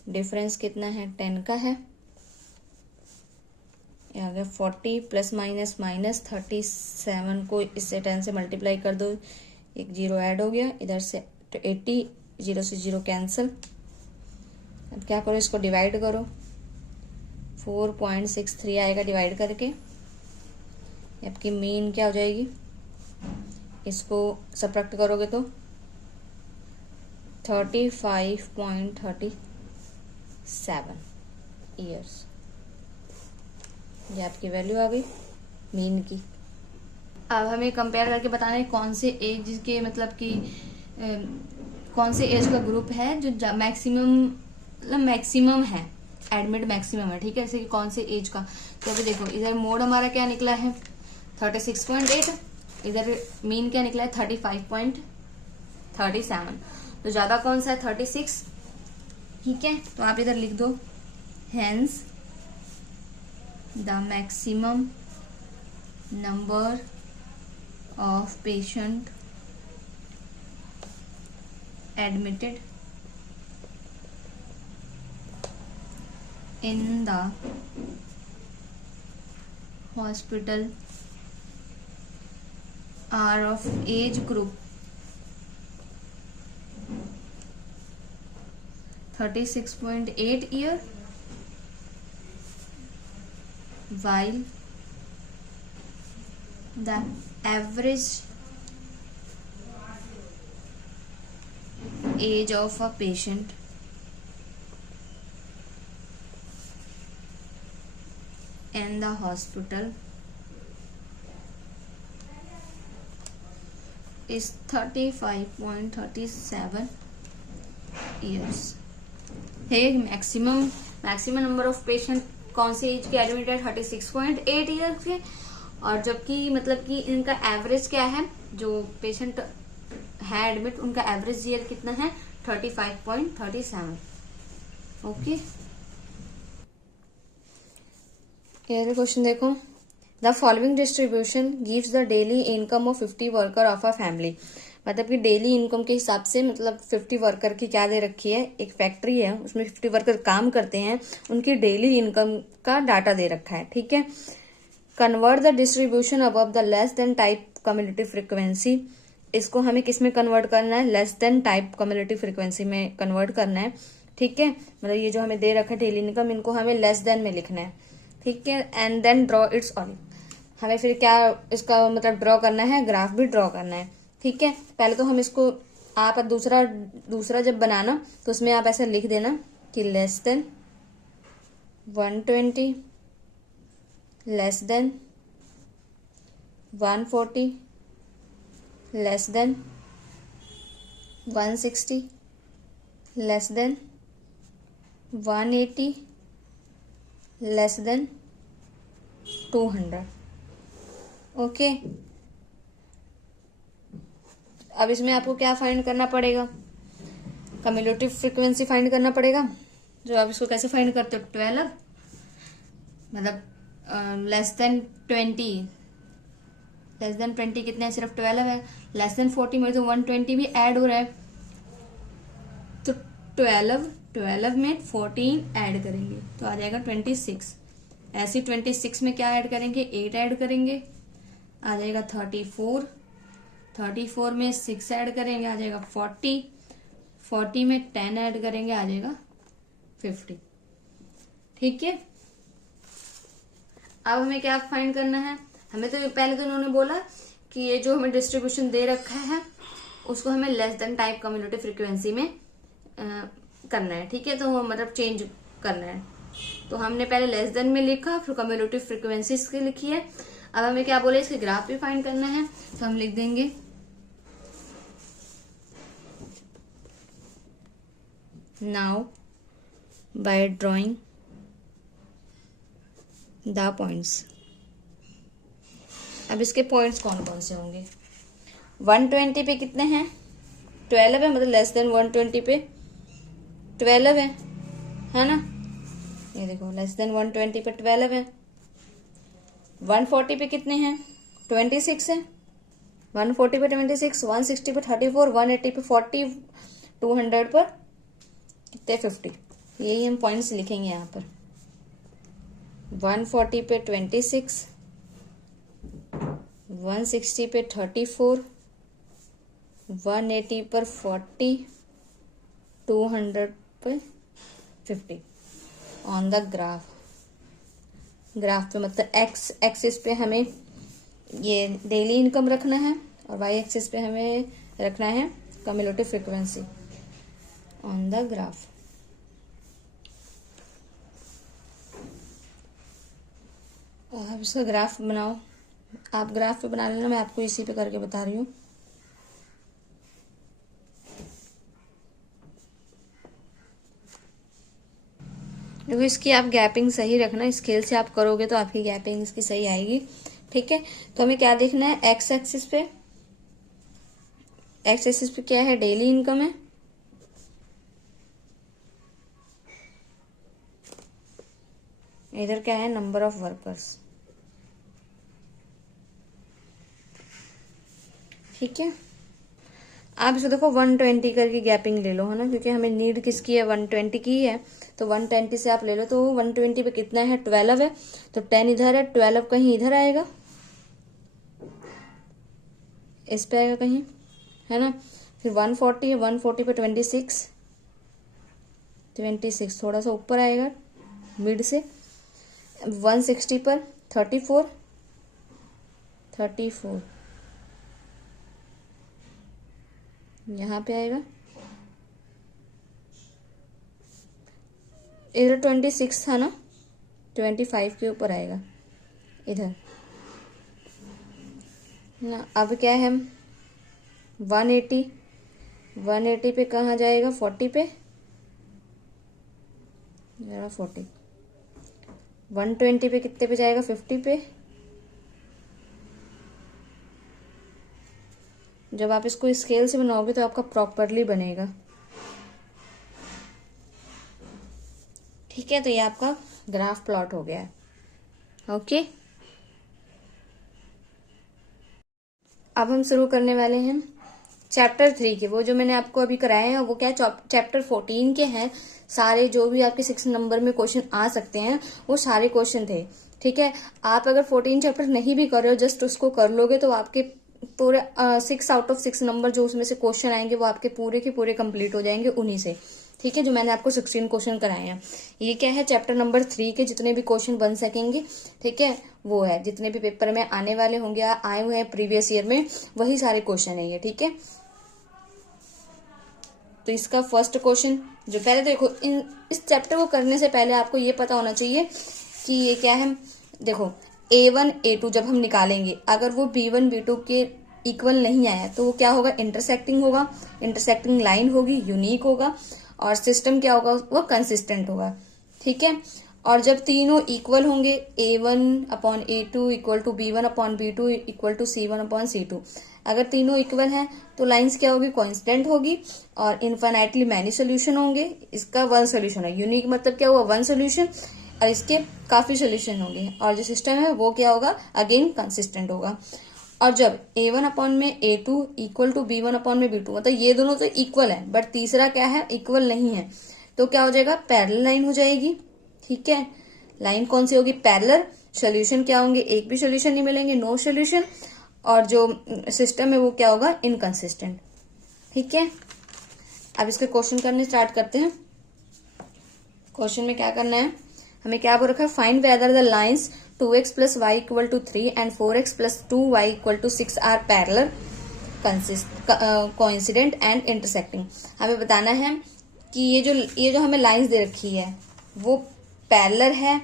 डिफरेंस कितना है, 10 का है। ये आ गया 40 प्लस माइनस माइनस 37 को इससे 10 से मल्टीप्लाई कर दो, एक जीरो ऐड हो गया, इधर से 80, जीरो से जीरो कैंसिल। अब क्या करो, इसको डिवाइड करो, 4.63 आएगा डिवाइड करके। आपकी मीन क्या हो जाएगी, इसको सब्ट्रैक्ट करोगे तो 35.37 ईयर्स। ये आपकी वैल्यू आ गई मीन की। अब हमें कंपेयर करके बताना है कौन से एज के मतलब कि कौन से एज का ग्रुप है जो मैक्सिमम है, एडमिट मैक्सिमम है। ठीक है, जैसे कि कौन से एज का, तो अभी देखो इधर मोड हमारा क्या निकला है 36.8, इधर मीन क्या निकला है 35.37। तो ज्यादा कौन सा है 36। ठीक है, तो आप इधर लिख दो, hence the maximum number of patient admitted in the hospital are of age group 36.8 year, while the average age of a patient in the hospital is 35.37 years। है मैक्सिमम नंबर ऑफ पेशेंट कौन से as के admit है 36.8 years के, और जबकि मतलब कि इनका एवरेज क्या है, जो पेशेंट है एडमिट उनका एवरेज ईयर कितना है 35.37। ओके, क्वेश्चन देखो, the following distribution gives the daily income of 50 worker of a family. मतलब कि डेली इनकम के हिसाब से मतलब 50 वर्कर की क्या दे रखी है, एक फैक्ट्री है उसमें 50 वर्कर काम करते हैं, उनकी डेली इनकम का डाटा दे रखा है। ठीक है, convert the distribution above the less than type community frequency. इसको हमें किस में कन्वर्ट करना है, less than type community frequency में कन्वर्ट करना है। ठीक है, मतलब ये जो हमें दे रखा है डेली इनकम, इनको हमें लेस देन में लिखना है। ठीक है, and then draw it's all. हमें फिर क्या इसका मतलब ड्रॉ करना है, ग्राफ भी ड्रॉ करना है। ठीक है, पहले तो हम इसको आप दूसरा जब बनाना तो उसमें आप ऐसे लिख देना कि less than 120, less than 140, less than 160, less than 180, less than 200। Okay, अब इसमें आपको क्या फाइंड करना पड़ेगा, कम्युलेटिव फ्रीक्वेंसी फाइंड करना पड़ेगा। जो आप इसको कैसे फाइंड करते हो, 12 मतलब लेस देन 20, लेस देन 20 कितने है, सिर्फ 12 है। लेस देन 40 में तो 120 भी ऐड हो रहा है, तो 12 में 14 ऐड करेंगे तो आ जाएगा 26। ऐसे 26 में क्या ऐड करेंगे, 8 ऐड करेंगे आ जाएगा 34, 34 में 6 ऐड करेंगे आ जाएगा 40, 40 में 10 ऐड करेंगे आ जाएगा 50। ठीक है, अब हमें क्या फाइंड करना है, हमें तो पहले तो उन्होंने बोला कि ये जो हमें डिस्ट्रीब्यूशन दे रखा है उसको हमें less than type cumulative frequency में करना है। ठीक है, तो वो मतलब चेंज करना है, तो हमने पहले लेस देन में लिखा, फिर कम्युलेटिव फ्रीक्वेंसी इसकी लिखी है। अब हमें क्या बोले, इसके ग्राफ भी फाइंड करना है, तो हम लिख देंगे now bye drawing the points. अब इसके पॉइंट्स कौन कौन से होंगे, 120 पे कितने हैं, 12 है, मतलब लेस देन 120 पे 12 है ना, ये देखो लेस देन 120 पे 12 है। 140 पे कितने हैं, 26 है, 140 पे 26, 160 पे 34, 180 पे 40, 200 पर कितने 50। यही हम पॉइंट्स लिखेंगे यहाँ पर, 140 पे 26, 160 पे 34, 180 पर 40, 200 पे 50 ऑन द ग्राफ। ग्राफ पे मतलब एक्स एक्सिस पे हमें ये डेली इनकम रखना है और वाई एक्सिस पे हमें रखना है cumulative frequency on the graph. आप इसका ग्राफ बनाओ, आप ग्राफ पे बना लेना, मैं आपको इसी पे करके बता रही हूँ। देखो इसकी आप गैपिंग सही रखना, स्केल से आप करोगे तो आपकी गैपिंग इसकी सही आएगी। ठीक है, तो हमें क्या देखना है, एक्स एक्सिस पे, एक्स एक्सिस पे क्या है, डेली इनकम है, इधर क्या है, नंबर ऑफ वर्कर्स। ठीक है, आप इसको देखो 120 करके गैपिंग ले लो, है ना, क्योंकि हमें नीड किसकी है, 120 की है, तो 120 से आप ले लो। तो 120 पे कितना है, 12 है, तो 10 इधर है, 12 कहीं इधर आएगा, इस पे आएगा कहीं, है ना। फिर 140 है, 140 पे 26, 26 थोड़ा सा ऊपर आएगा मिड से। 160 पर 34, 34 यहाँ पे आएगा, इधर 26 था ना, 25 के ऊपर आएगा इधर ना। अब क्या है, 180, 180 पे कहाँ जाएगा, 40 पे, 40, 120 पे कितने पे जाएगा, 50 पे। जब आप इसको स्केल से बनाओगे तो आपका प्रॉपरली बनेगा। ठीक है, तो ये आपका ग्राफ प्लॉट हो गया है। ओके, अब हम शुरू करने वाले हैं चैप्टर 3 के। वो जो मैंने आपको अभी कराए हैं वो क्या चैप्टर 14 के हैं। सारे जो भी आपके 6 नंबर में क्वेश्चन आ सकते हैं वो सारे क्वेश्चन थे। ठीक है, आप अगर 14 चैप्टर नहीं भी कर रहे हो, जस्ट उसको कर लोगे तो आपके पूरे 6 आउट ऑफ 6 नंबर जो उसमें से क्वेश्चन आएंगे वो आपके पूरे के पूरे कंप्लीट हो जाएंगे उन्हीं से। ठीक है, जो मैंने आपको 16 क्वेश्चन कराए हैं, ये क्या है, चैप्टर नंबर 3 के जितने भी क्वेश्चन बन सकेंगे, ठीक है, वो है जितने भी पेपर में आने वाले होंगे, आए हुए हैं प्रीवियस ईयर में, वही सारे क्वेश्चन है ये। ठीक है, तो इसका फर्स्ट क्वेश्चन जो पहले देखो, इस चैप्टर को करने से पहले आपको ये पता होना चाहिए कि ये क्या है। देखो A1 A2 जब हम निकालेंगे, अगर वो B1 B2 के इक्वल नहीं आया तो वो क्या होगा, इंटरसेक्टिंग होगा, इंटरसेक्टिंग लाइन होगी, यूनिक होगा, और सिस्टम क्या होगा, वो कंसिस्टेंट होगा। ठीक है, और जब तीनों इक्वल होंगे, A1/A2 equal to B1/B2 equal to C1/C2, अगर तीनों इक्वल हैं तो लाइंस क्या होगी, कांस्टेंट होगी, और इनफाइनाइटली मैनी सोल्यूशन होंगे। इसका वन सोल्यूशन है, यूनिक मतलब क्या हुआ, वन सोल्यूशन, और इसके काफी सोल्यूशन होंगे, और जो सिस्टम है वो क्या होगा, अगेन कंसिस्टेंट होगा। और जब A1/A2 इक्वल टू B1/B2, मतलब ये दोनों तो इक्वल है बट तीसरा क्या है, इक्वल नहीं है, तो क्या हो जाएगा, पैरेलल लाइन हो जाएगी। ठीक है, लाइन कौन सी होगी, पैरेलल, सोल्यूशन क्या होंगे, एक भी सोल्यूशन नहीं मिलेंगे, नो सोल्यूशन, और जो सिस्टम है वो क्या होगा, इनकंसिस्टेंट। ठीक है, अब इसके क्वेश्चन करने स्टार्ट करते हैं। क्वेश्चन में क्या करना है, हमें क्या बोल रखा है, find whether the lines 2x plus y equal to 3 and 4x plus 2y equal to 6 are parallel coincident and intersecting. हमें बताना है कि ये जो हमें लाइंस दे रखी है वो पैरेलल है,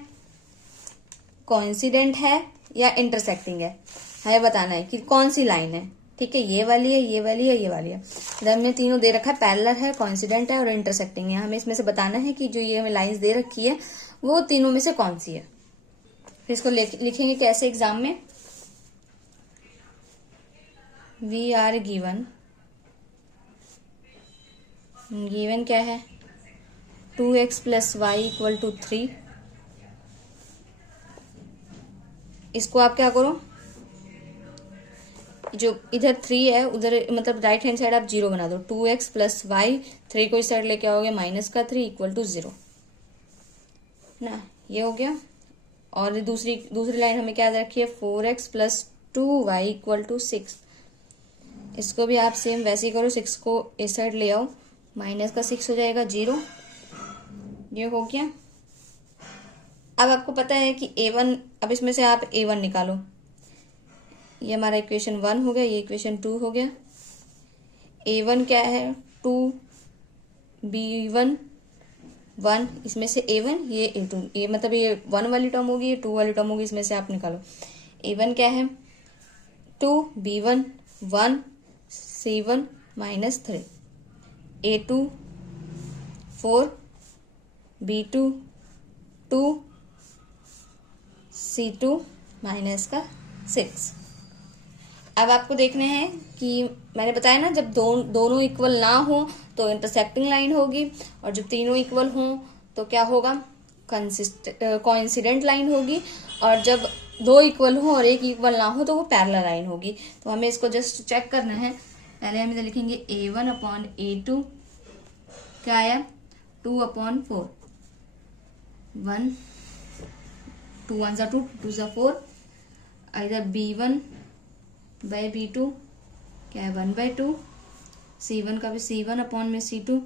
कोइंसिडेंट है या इंटरसेक्टिंग है। हमें बताना है कि कौन सी लाइन है। ठीक है, ये वाली है, ये वाली है, ये वाली है। हमने तीनों दे रखा है, पैरेलल है, कोइंसिडेंट है और इंटरसेक्टिंग है। हमें इसमें से बताना है कि जो ये हमें लाइंस दे रखी है वो तीनों में से कौन सी है। फिर इसको लिखेंगे कैसे एग्जाम में, वी आर गिवन क्या है, 2x plus y equal to 3। इसको आप क्या करो, जो इधर 3 है उधर मतलब राइट हैंड साइड आप 0 बना दो। 2x प्लस वाई, 3 को इस साइड लेके आओगे माइनस का 3 इक्वल टू 0 ना, ये हो गया। और दूसरी लाइन हमें क्या रखी है, 4x plus 2y equal to 6। इसको भी आप सेम वैसे ही करो, 6 को इस साइड ले आओ, माइनस का 6 हो जाएगा 0, ये हो गया। अब आपको पता है कि a1, अब इसमें से आप a1 निकालो। ये हमारा इक्वेशन 1 हो गया, ये इक्वेशन 2 हो गया। a1 क्या है, 2 b1 1, इसमें से a1, ये a2, ये मतलब ये 1 वाली टर्म होगी, ये 2 वाली टर्म होगी, इसमें से आप निकालो। a1 क्या है, 2 b1 1 c1 minus 3, a2 4 b2 2 c2 minus का 6। अब आपको देखने हैं कि मैंने बताया ना, जब दोनों इक्वल ना हो तो इंटरसेक्टिंग लाइन होगी, और जब तीनों इक्वल हों तो क्या होगा, कोइंसिडेंट लाइन होगी, और जब 2 इक्वल हो और 1 इक्वल ना हो तो वो पैरेलल लाइन होगी। तो हमें इसको जस्ट चेक करना है। पहले हम इधर लिखेंगे a1 अपॉन a2 क्या आया, 2 अपॉन 4, 1 2 1 2 2 4, इधर b1 बाई b2 क्या है, 1 बाई 2, c1 का भी c1 अपॉन में c2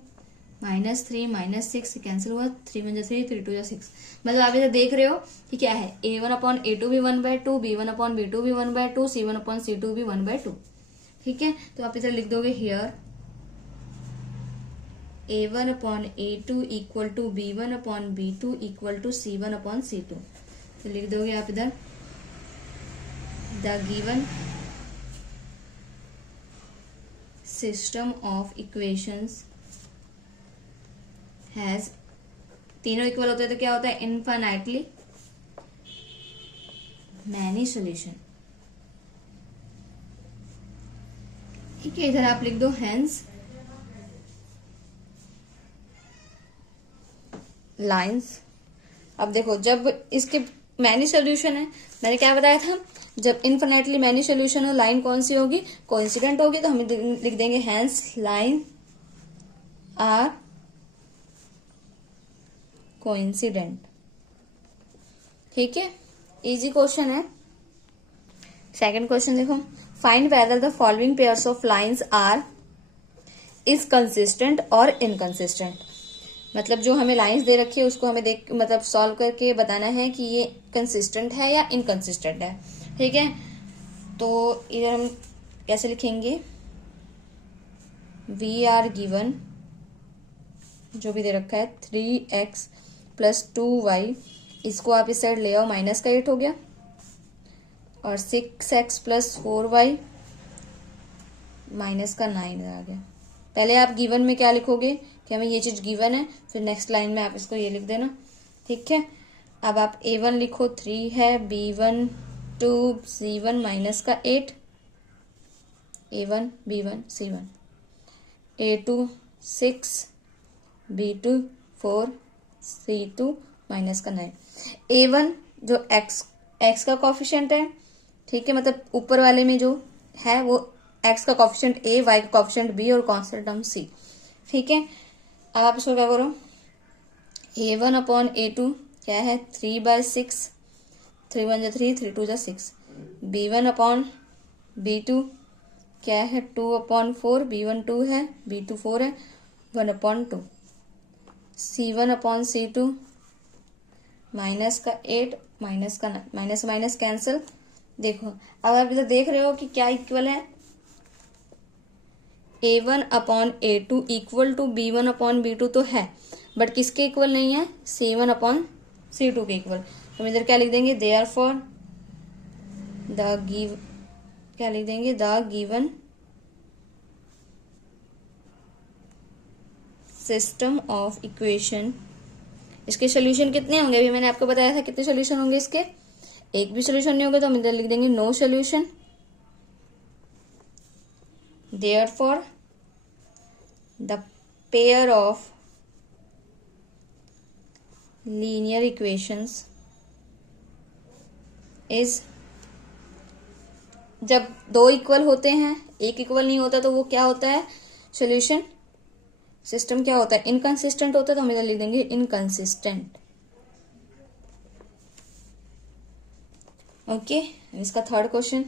माइनस 3 माइनस 6 कैंसिल हुआ, 3 1 3 3 2 6। मतलब आप इधर देख रहे हो कि क्या है, a1 अपॉन a2 भी 1 बाई 2, b1 अपॉन b2 भी 1 बाई 2, c1 अपॉन c2 भी 1 बाई 2। ठीक है, तो आप इधर लिख दोगे here a1 upon a2 equal to b1 upon b2 equal to c1 upon c2। तो लिख दोगे आप इधर the given system of equations has, तीनों इक्वल होते हैं तो क्या होता है, इनफाइनाइटली मैनी सॉल्यूशन। ठीक है, इधर आप लिख दो हेंस लाइंस। अब देखो, जब इसके मैनी सॉल्यूशन है, मैंने क्या बताया था, जब इनफिनिटली मैनी सॉल्यूशन हो लाइन कौन सी होगी, कोइंसिडेंट होगी। तो हम लिख देंगे हेंस लाइन आर कोइंसिडेंट। ठीक है, इजी क्वेश्चन है। सेकंड क्वेश्चन देखो, find whether the following pairs of lines are is consistent और इनकंसिस्टेंट। मतलब जो हमें लाइंस दे रखी है उसको हमें मतलब सॉल्व करके बताना है कि ये कंसिस्टेंट है या इनकंसिस्टेंट है। ठीक है, तो इधर हम कैसे लिखेंगे, वी आर गिवन जो भी दे रखा है 3x प्लस 2y, इसको आप इस साइड ले आओ, माइनस का 8 हो गया, और 6x प्लस 4y माइनस का 9 आ गया। पहले आप गिवन में क्या लिखोगे कि हमें ये चीज गिवन है, फिर नेक्स्ट लाइन में आप इसको ये लिख देना। ठीक है, अब आप a1 लिखो 3 है, b1 2, c1 माइनस का 8, a1 b1 c1, a2 6, b2 4, c2 minus का 9। a1 जो x का कॉफिशिएंट है, ठीक है, मतलब ऊपर वाले में जो है वो x का कॉफिशिएंट a, y का कॉफिशिएंट b और कांस्टेंट टर्म c। ठीक है, अब आप इसको क्या करो, a1 अपॉन a2 क्या है 3/6, 3 1 जा 3, 3 2 जा 6, B1 अपॉन B2 क्या है 2 अपॉन 4, B1 2 है, B2 4 है, 1 upon 2, C1 upon C2 minus का 8 माइनस का 9, माइनस माइनस कैंसिल। देखो अब आप इधर देख रहे हो कि क्या इक्वल है, A1 upon A2 equal to B1 upon B2 तो है, बट किसके इक्वल नहीं है, C1 अपॉन C2 के इक्वल। हम इधर क्या लिख देंगे, देयरफॉर क्या लिख देंगे, the given system of equation. इसके सोल्यूशन कितने होंगे, अभी मैंने आपको बताया था कितने सोल्यूशन होंगे इसके, एक भी सोल्यूशन नहीं होगा तो हम इधर लिख देंगे no solution. Therefore the pair of linear equations is, जब दो इक्वल होते हैं एक इक्वल नहीं होता तो वो क्या होता है, सोल्यूशन सिस्टम क्या होता है, इनकंसिस्टेंट होता है, तो हम इधर लिख देंगे इनकंसिस्टेंट। ओके, इसका third question,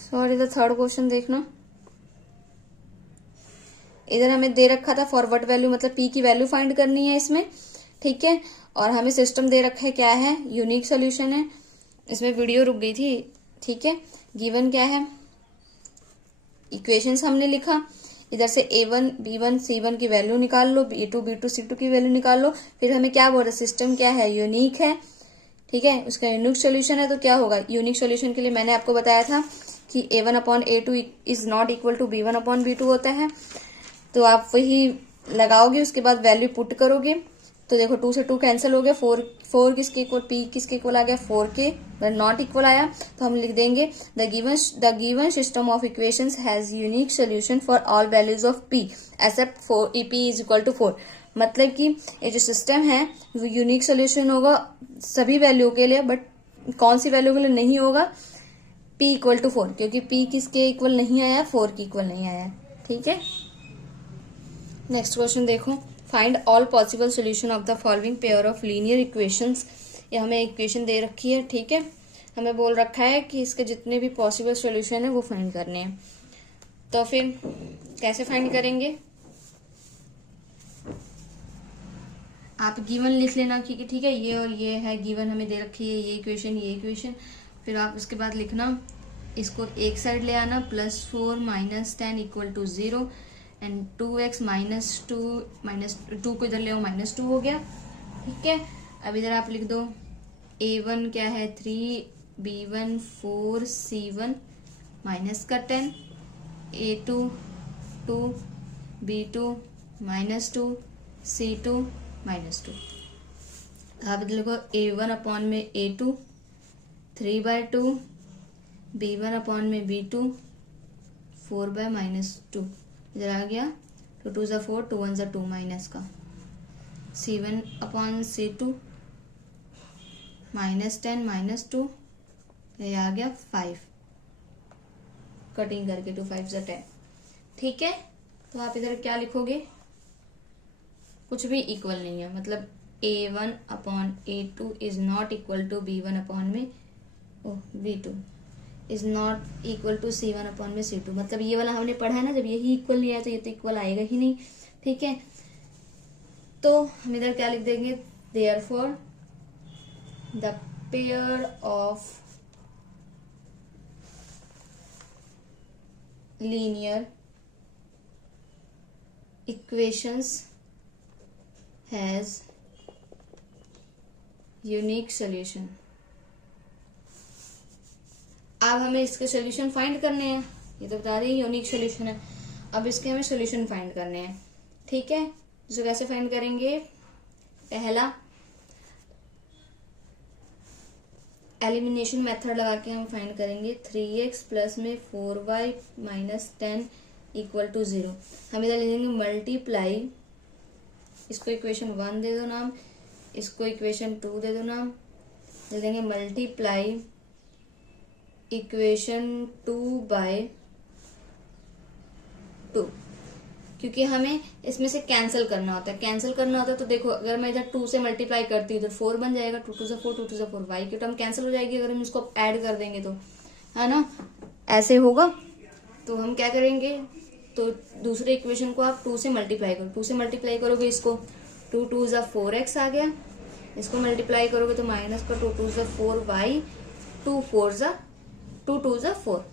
sorry the third question देखना। इधर हमें दे रखा था फॉरवर्ड वैल्यू, मतलब पी की वैल्यू फाइंड करनी है इसमें, ठीक है, और हमें सिस्टम दे रखा है क्या है, यूनिक सोल्यूशन है। इसमें वीडियो रुक गई थी, ठीक है। गिवन क्या है, इक्वेशंस हमने लिखा, इधर से A1 B1 C1 की वैल्यू निकाल लो, B2 B2 C2 की वैल्यू निकाल लो, फिर हमें क्या बोल रहा है, सिस्टम क्या है, यूनिक है, ठीक है, उसका यूनिक सोल्यूशन है। तो क्या होगा, यूनिक सोल्यूशन के लिए मैंने आपको बताया था कि A1 upon A2 is not equal to B1 upon B2 होता है। तो आप वही लगाओगे, उसके बाद वैल्यू पुट करोगे, तो देखो 2 से 2 कैंसिल हो गया, 4 किसके इक्वल, P किसके इक्वल आ गया, 4 के, बट नॉट इक्वल आया, तो हम लिख देंगे the given system of equations has unique solution for all values of P except P is equal to 4। मतलब कि ये जो सिस्टम है वो यूनिक सोल्यूशन होगा सभी वैल्यू के लिए, बट कौन सी वैल्यू के लिए नहीं होगा, P इक्वल टू 4, क्योंकि P किसके इक्वल नहीं आया, 4 के इक्वल नहीं आया, ठीक है। नेक्स्ट क्वेश्चन देखो, find all possible solution of the following pair of linear equations. ये हमें इक्वेशन दे रखी है, ठीक है, हमें बोल रखा है कि इसके जितने भी पॉसिबल सोल्यूशन है वो फाइंड करने हैं। तो फिर कैसे फाइंड करेंगे, आप गिवन लिख लेना, क्योंकि ठीक है ये और ये है, गिवन हमें दे रखी है ये इक्वेशन, फिर आप उसके बाद लिखना, इसको एक साइड ले आना, +4 - 10 इक्वल टू 0 एंड 2x -2 को इधर ले आओ, -2 हो गया, ठीक है। अब इधर आप लिख दो A1 क्या है 3, B1 4, C1 माइनस का 10, A2 2, B2 -2, C2 -2। आप इधर लिखो A1 अपॉन में A2 3/2, B1 अपॉन में B2 4/-2, इधर आ गया, 2 2 ज़ा 4, 2 1 ज़ा 2 माइनस का, C1 अपॉन C2 -10 -2, ये आ गया 5, कटिंग करके 2 5 ज़ा 10, ठीक है। तो आप इधर क्या लिखोगे, कुछ भी इक्वल नहीं है, मतलब A1 upon A2 is not equal to B1 upon में B2 is not equal to C1 upon में C2, मतलब ये वाला हमने पढ़ा है ना, जब यही इक्वल नहीं आया तो ये तो इक्वल आएगा ही नहीं, ठीक है। तो हम इधर क्या लिख देंगे, therefore the pair of linear equations has unique solution. अब हमें इसके सोल्यूशन फाइंड करने हैं, ये तो बता रही है यूनिक सोल्यूशन है, अब इसके हमें सोल्यूशन फाइंड करने हैं, ठीक है। तो कैसे फाइंड करेंगे, पहला एलिमिनेशन मेथड लगा के हम फाइंड करेंगे, 3x प्लस में 4y - 10 इक्वल टू 0। हम इधर ले लेंगे मल्टीप्लाई, इसको इक्वेशन 1 दे दो नाम, इसको इक्वेशन 2 दे दो नाम, ले लेंगे मल्टीप्लाई इक्वेशन 2/2, क्योंकि हमें इसमें से कैंसिल करना होता है। कैंसिल करना होता है तो देखो, अगर मैं इधर 2 से मल्टीप्लाई करती हूँ इधर 4 बन जाएगा, 2 टू 4, 2 टू 4, y की टर्म कैंसिल हो जाएगी अगर हम इसको ऐड कर देंगे तो, है ना, ऐसे होगा। तो हम क्या करेंगे, तो दूसरे इक्वेशन को आप 2 से मल्टीप्लाई करो, 2 से मल्टीप्लाई करोगे इसको 2 टू 4x आ गया, इसको मल्टीप्लाई करोगे तो माइनस का 2 टू 4y, 2 टू 4,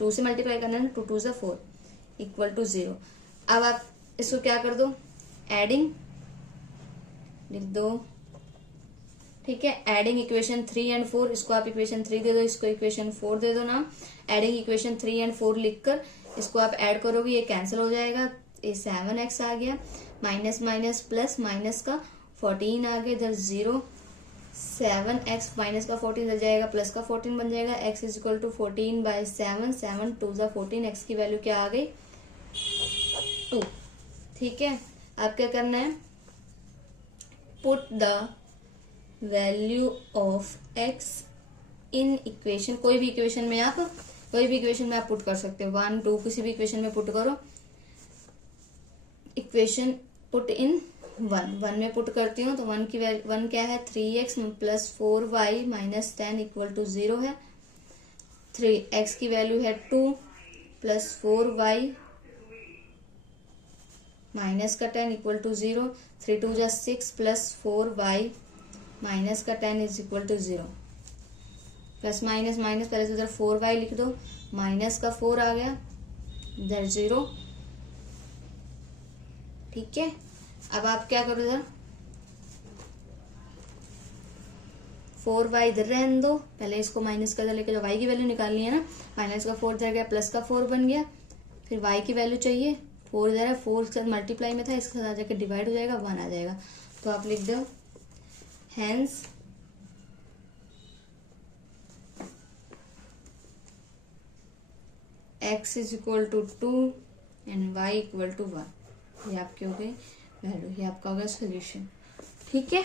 2 से मल्टीप्लाई करना है, 2 टू 4 इक्वल टू 0। अब आप इसको क्या कर दो, एडिंग लिख दो, ठीक है। एडिंग इक्वेशन 3 एंड 4, इसको आप इक्वेशन 3 दे दो, इसको इक्वेशन 4 दे दो ना। एडिंग इक्वेशन 3 एंड 4 लिखकर इसको आप ऐड करोगे, ये कैंसिल हो जाएगा, ये 7x आ गया, माइनस माइनस प्लस, माइनस का 14 आ गया, इधर 0, 7x माइनस का 14 इधर जाएगा, प्लस का 14 बन जाएगा, x is equal to 14/7, 7 two 14, x की वैल्यू क्या आ गई 2, ठीक है। अब क्या करना है, put the value of x in equation, कोई भी इक्वेशन में आप पुट कर सकते हो, 1 2 किसी भी इक्वेशन में पुट करो। इक्वेशन पुट इन 1 में पुट करती हूँ तो 1 की वैल्यू 1 क्या है 3x plus 4y minus 10 equal to 0 है। 3x की वैल्यू है 2 प्लस 4y माइनस का 10 equal to 0, 3 two 6 plus 4y minus का 10 is equal to 0। Plus minus minus, पहले तो इधर 4y लिख दो, माइनस का 4 आ गया, इधर 0, ठीक है। अब आप क्या करो, इधर 4y इधर रहने दो, पहले इसको माइनस का लेके जो y की वैल्यू निकालनी है ना, माइनस का 4 इधर गया, प्लस का 4 बन गया, फिर y की वैल्यू चाहिए, 4 इधर है, 4 के साथ मल्टीप्लाई में था, इसके साथ जाके डिवाइड हो जाएगा, 1 आ जाएगा। तो आप लिख दो hence x is equal to 2 and y equal to 1, ये आपके हो गए वैल्यू, ये आपका हो गया सोल्यूशन, ठीक है।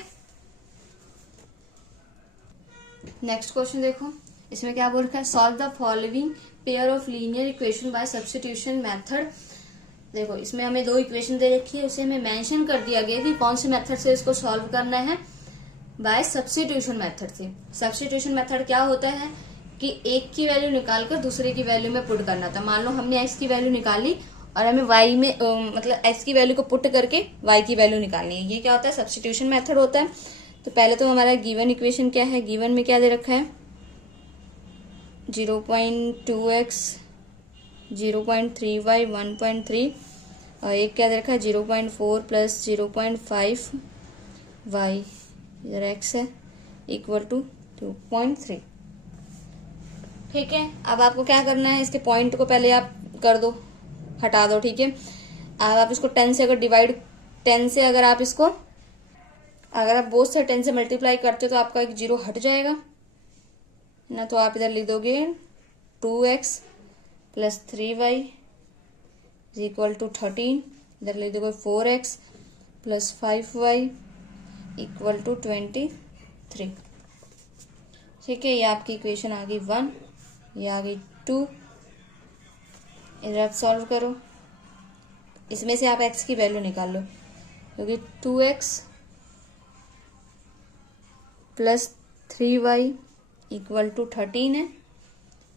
नेक्स्ट क्वेश्चन देखो, इसमें क्या बोल रखा है, solve the following pair of linear equation by substitution method. देखो इसमें हमें 2 इक्वेशन दे रखी है, उसे हमें मेंशन कर दिया गया कि कौन से मेथड से इसको सॉल्व करना है, बाय सब्स्टिट्यूशन मेथड से। सब्स्टिट्यूशन मेथड क्या होता है कि एक की वैल्यू निकालकर दूसरे की वैल्यू में पुट करना था। मान लो हमने x की वैल्यू निकाली और हमें y में मतलब x की वैल्यू को पुट करके y की वैल्यू निकालनी है, ये क्या होता है, सब्स्टिट्यूशन मेथड होता है। तो पहले तो हमारा गिवन इक्वेशन क्या है, गिवन में क्या दे रखा है 0.2x 0.3y 1.3, और एक क्या दे रखा है 0.4 प्लस 0.5y, इधर x है इक्वल टू 2.3, ठीक है। अब आपको क्या करना है, इसके पॉइंट को पहले आप कर दो, हटा दो, ठीक है। अब आप इसको 10 से अगर डिवाइड, 10 से अगर आप इसको, अगर आप बोथ से 10 से मल्टीप्लाई करते हो तो आपका एक 0 हट जाएगा ना, तो आप इधर लिख दोगे 2x plus 3y is equal to 13, इधर लिख दोगे 4x plus 5y equal to 23, ठीक है। ये आपकी इक्वेशन आ गई 1, ये आ गई 2, इधर आप सॉल्व करो, इसमें से आप x की वैल्यू निकाल लो, क्योंकि 2x plus 3y equal to 13 है,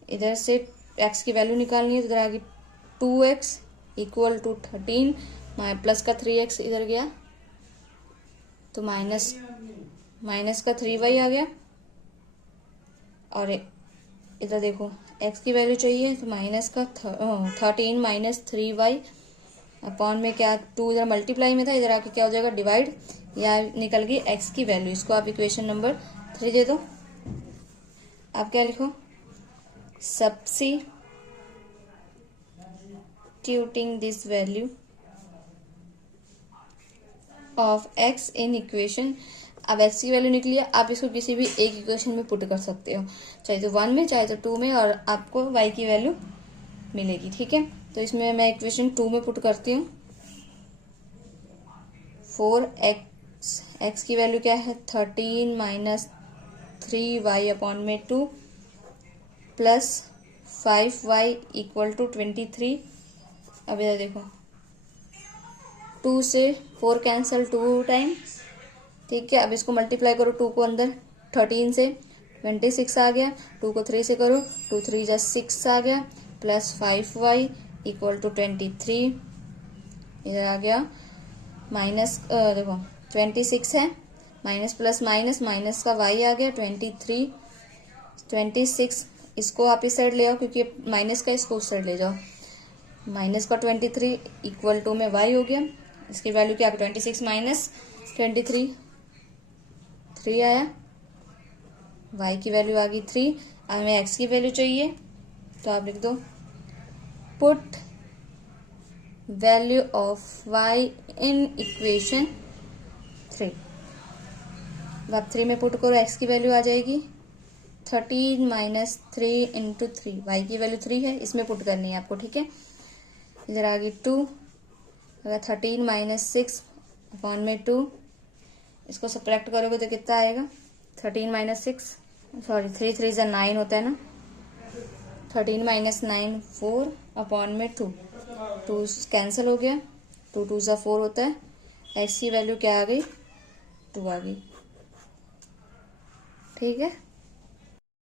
इधर से x की वैल्यू निकालनी है, तो इधर आ गई 2x इक्वल टू 13, प्लस का 3x इधर गया तो माइनस का 3y आ गया, और इधर देखो x की वैल्यू चाहिए तो माइनस का 13 माइनस 3y अपॉन में क्या 2 इधर मल्टीप्लाई में था, इधर आके क्या हो जाएगा डिवाइड, या निकल गई x की वैल्यू। इसको आप इक्वेशन नंबर 3 दे दो। आप क्या लिखो, substituting this value of x in equation. अब x की वैल्यू निकली है, आप इसको किसी भी एक इक्वेशन में पुट कर सकते हो, चाहे तो 1 में चाहे तो 2 में, और आपको y की वैल्यू मिलेगी, ठीक है। तो इसमें मैं इक्वेशन 2 में पुट करती हूँ, 4x की वैल्यू क्या है 13 माइनस 3y अपॉन में 2 प्लस 5y इक्वल टू 23। अब इधर देखो 2 से 4 कैंसिल 2 टाइम, ठीक है। अब इसको मल्टीप्लाई करो 2 को अंदर 13 से 26 आ गया, 2 को 3 से करो 2 3 जा 6 आ गया, प्लस 5y इक्वल टू 23, इधर आ गया माइनस देखो 26 है, माइनस प्लस माइनस, माइनस का y आ गया 23, 26 इसको आप इस साइड ले आओ क्योंकि माइनस का, इसको उस साइड ले जाओ, माइनस का 23 इक्वल टू में y हो गया, इसकी वैल्यू क्या है 26 माइनस 23, 3 आया, y की वैल्यू आ गई 3। अब हमें x की वैल्यू चाहिए तो आप लिख दो put value of y in equation 3। अब 3 में पुट करो, x की वैल्यू आ जाएगी 13 माइनस 3 इंटू 3, वाई की वैल्यू 3 है, इसमें पुट करनी है आपको, ठीक है। इधर आ गई 2, अगर 13 माइनस 6 अपॉन में 2, इसको सब्ट्रैक्ट करोगे तो कितना आएगा 13 माइनस 6, सॉरी 3 3 जा 9 होता है ना, 13 माइनस 9 4 अपॉन में 2, 2 कैंसिल हो गया, 2 2 जा 4 होता है, एक्स की वैल्यू क्या आ गई 2 आ गई, ठीक है।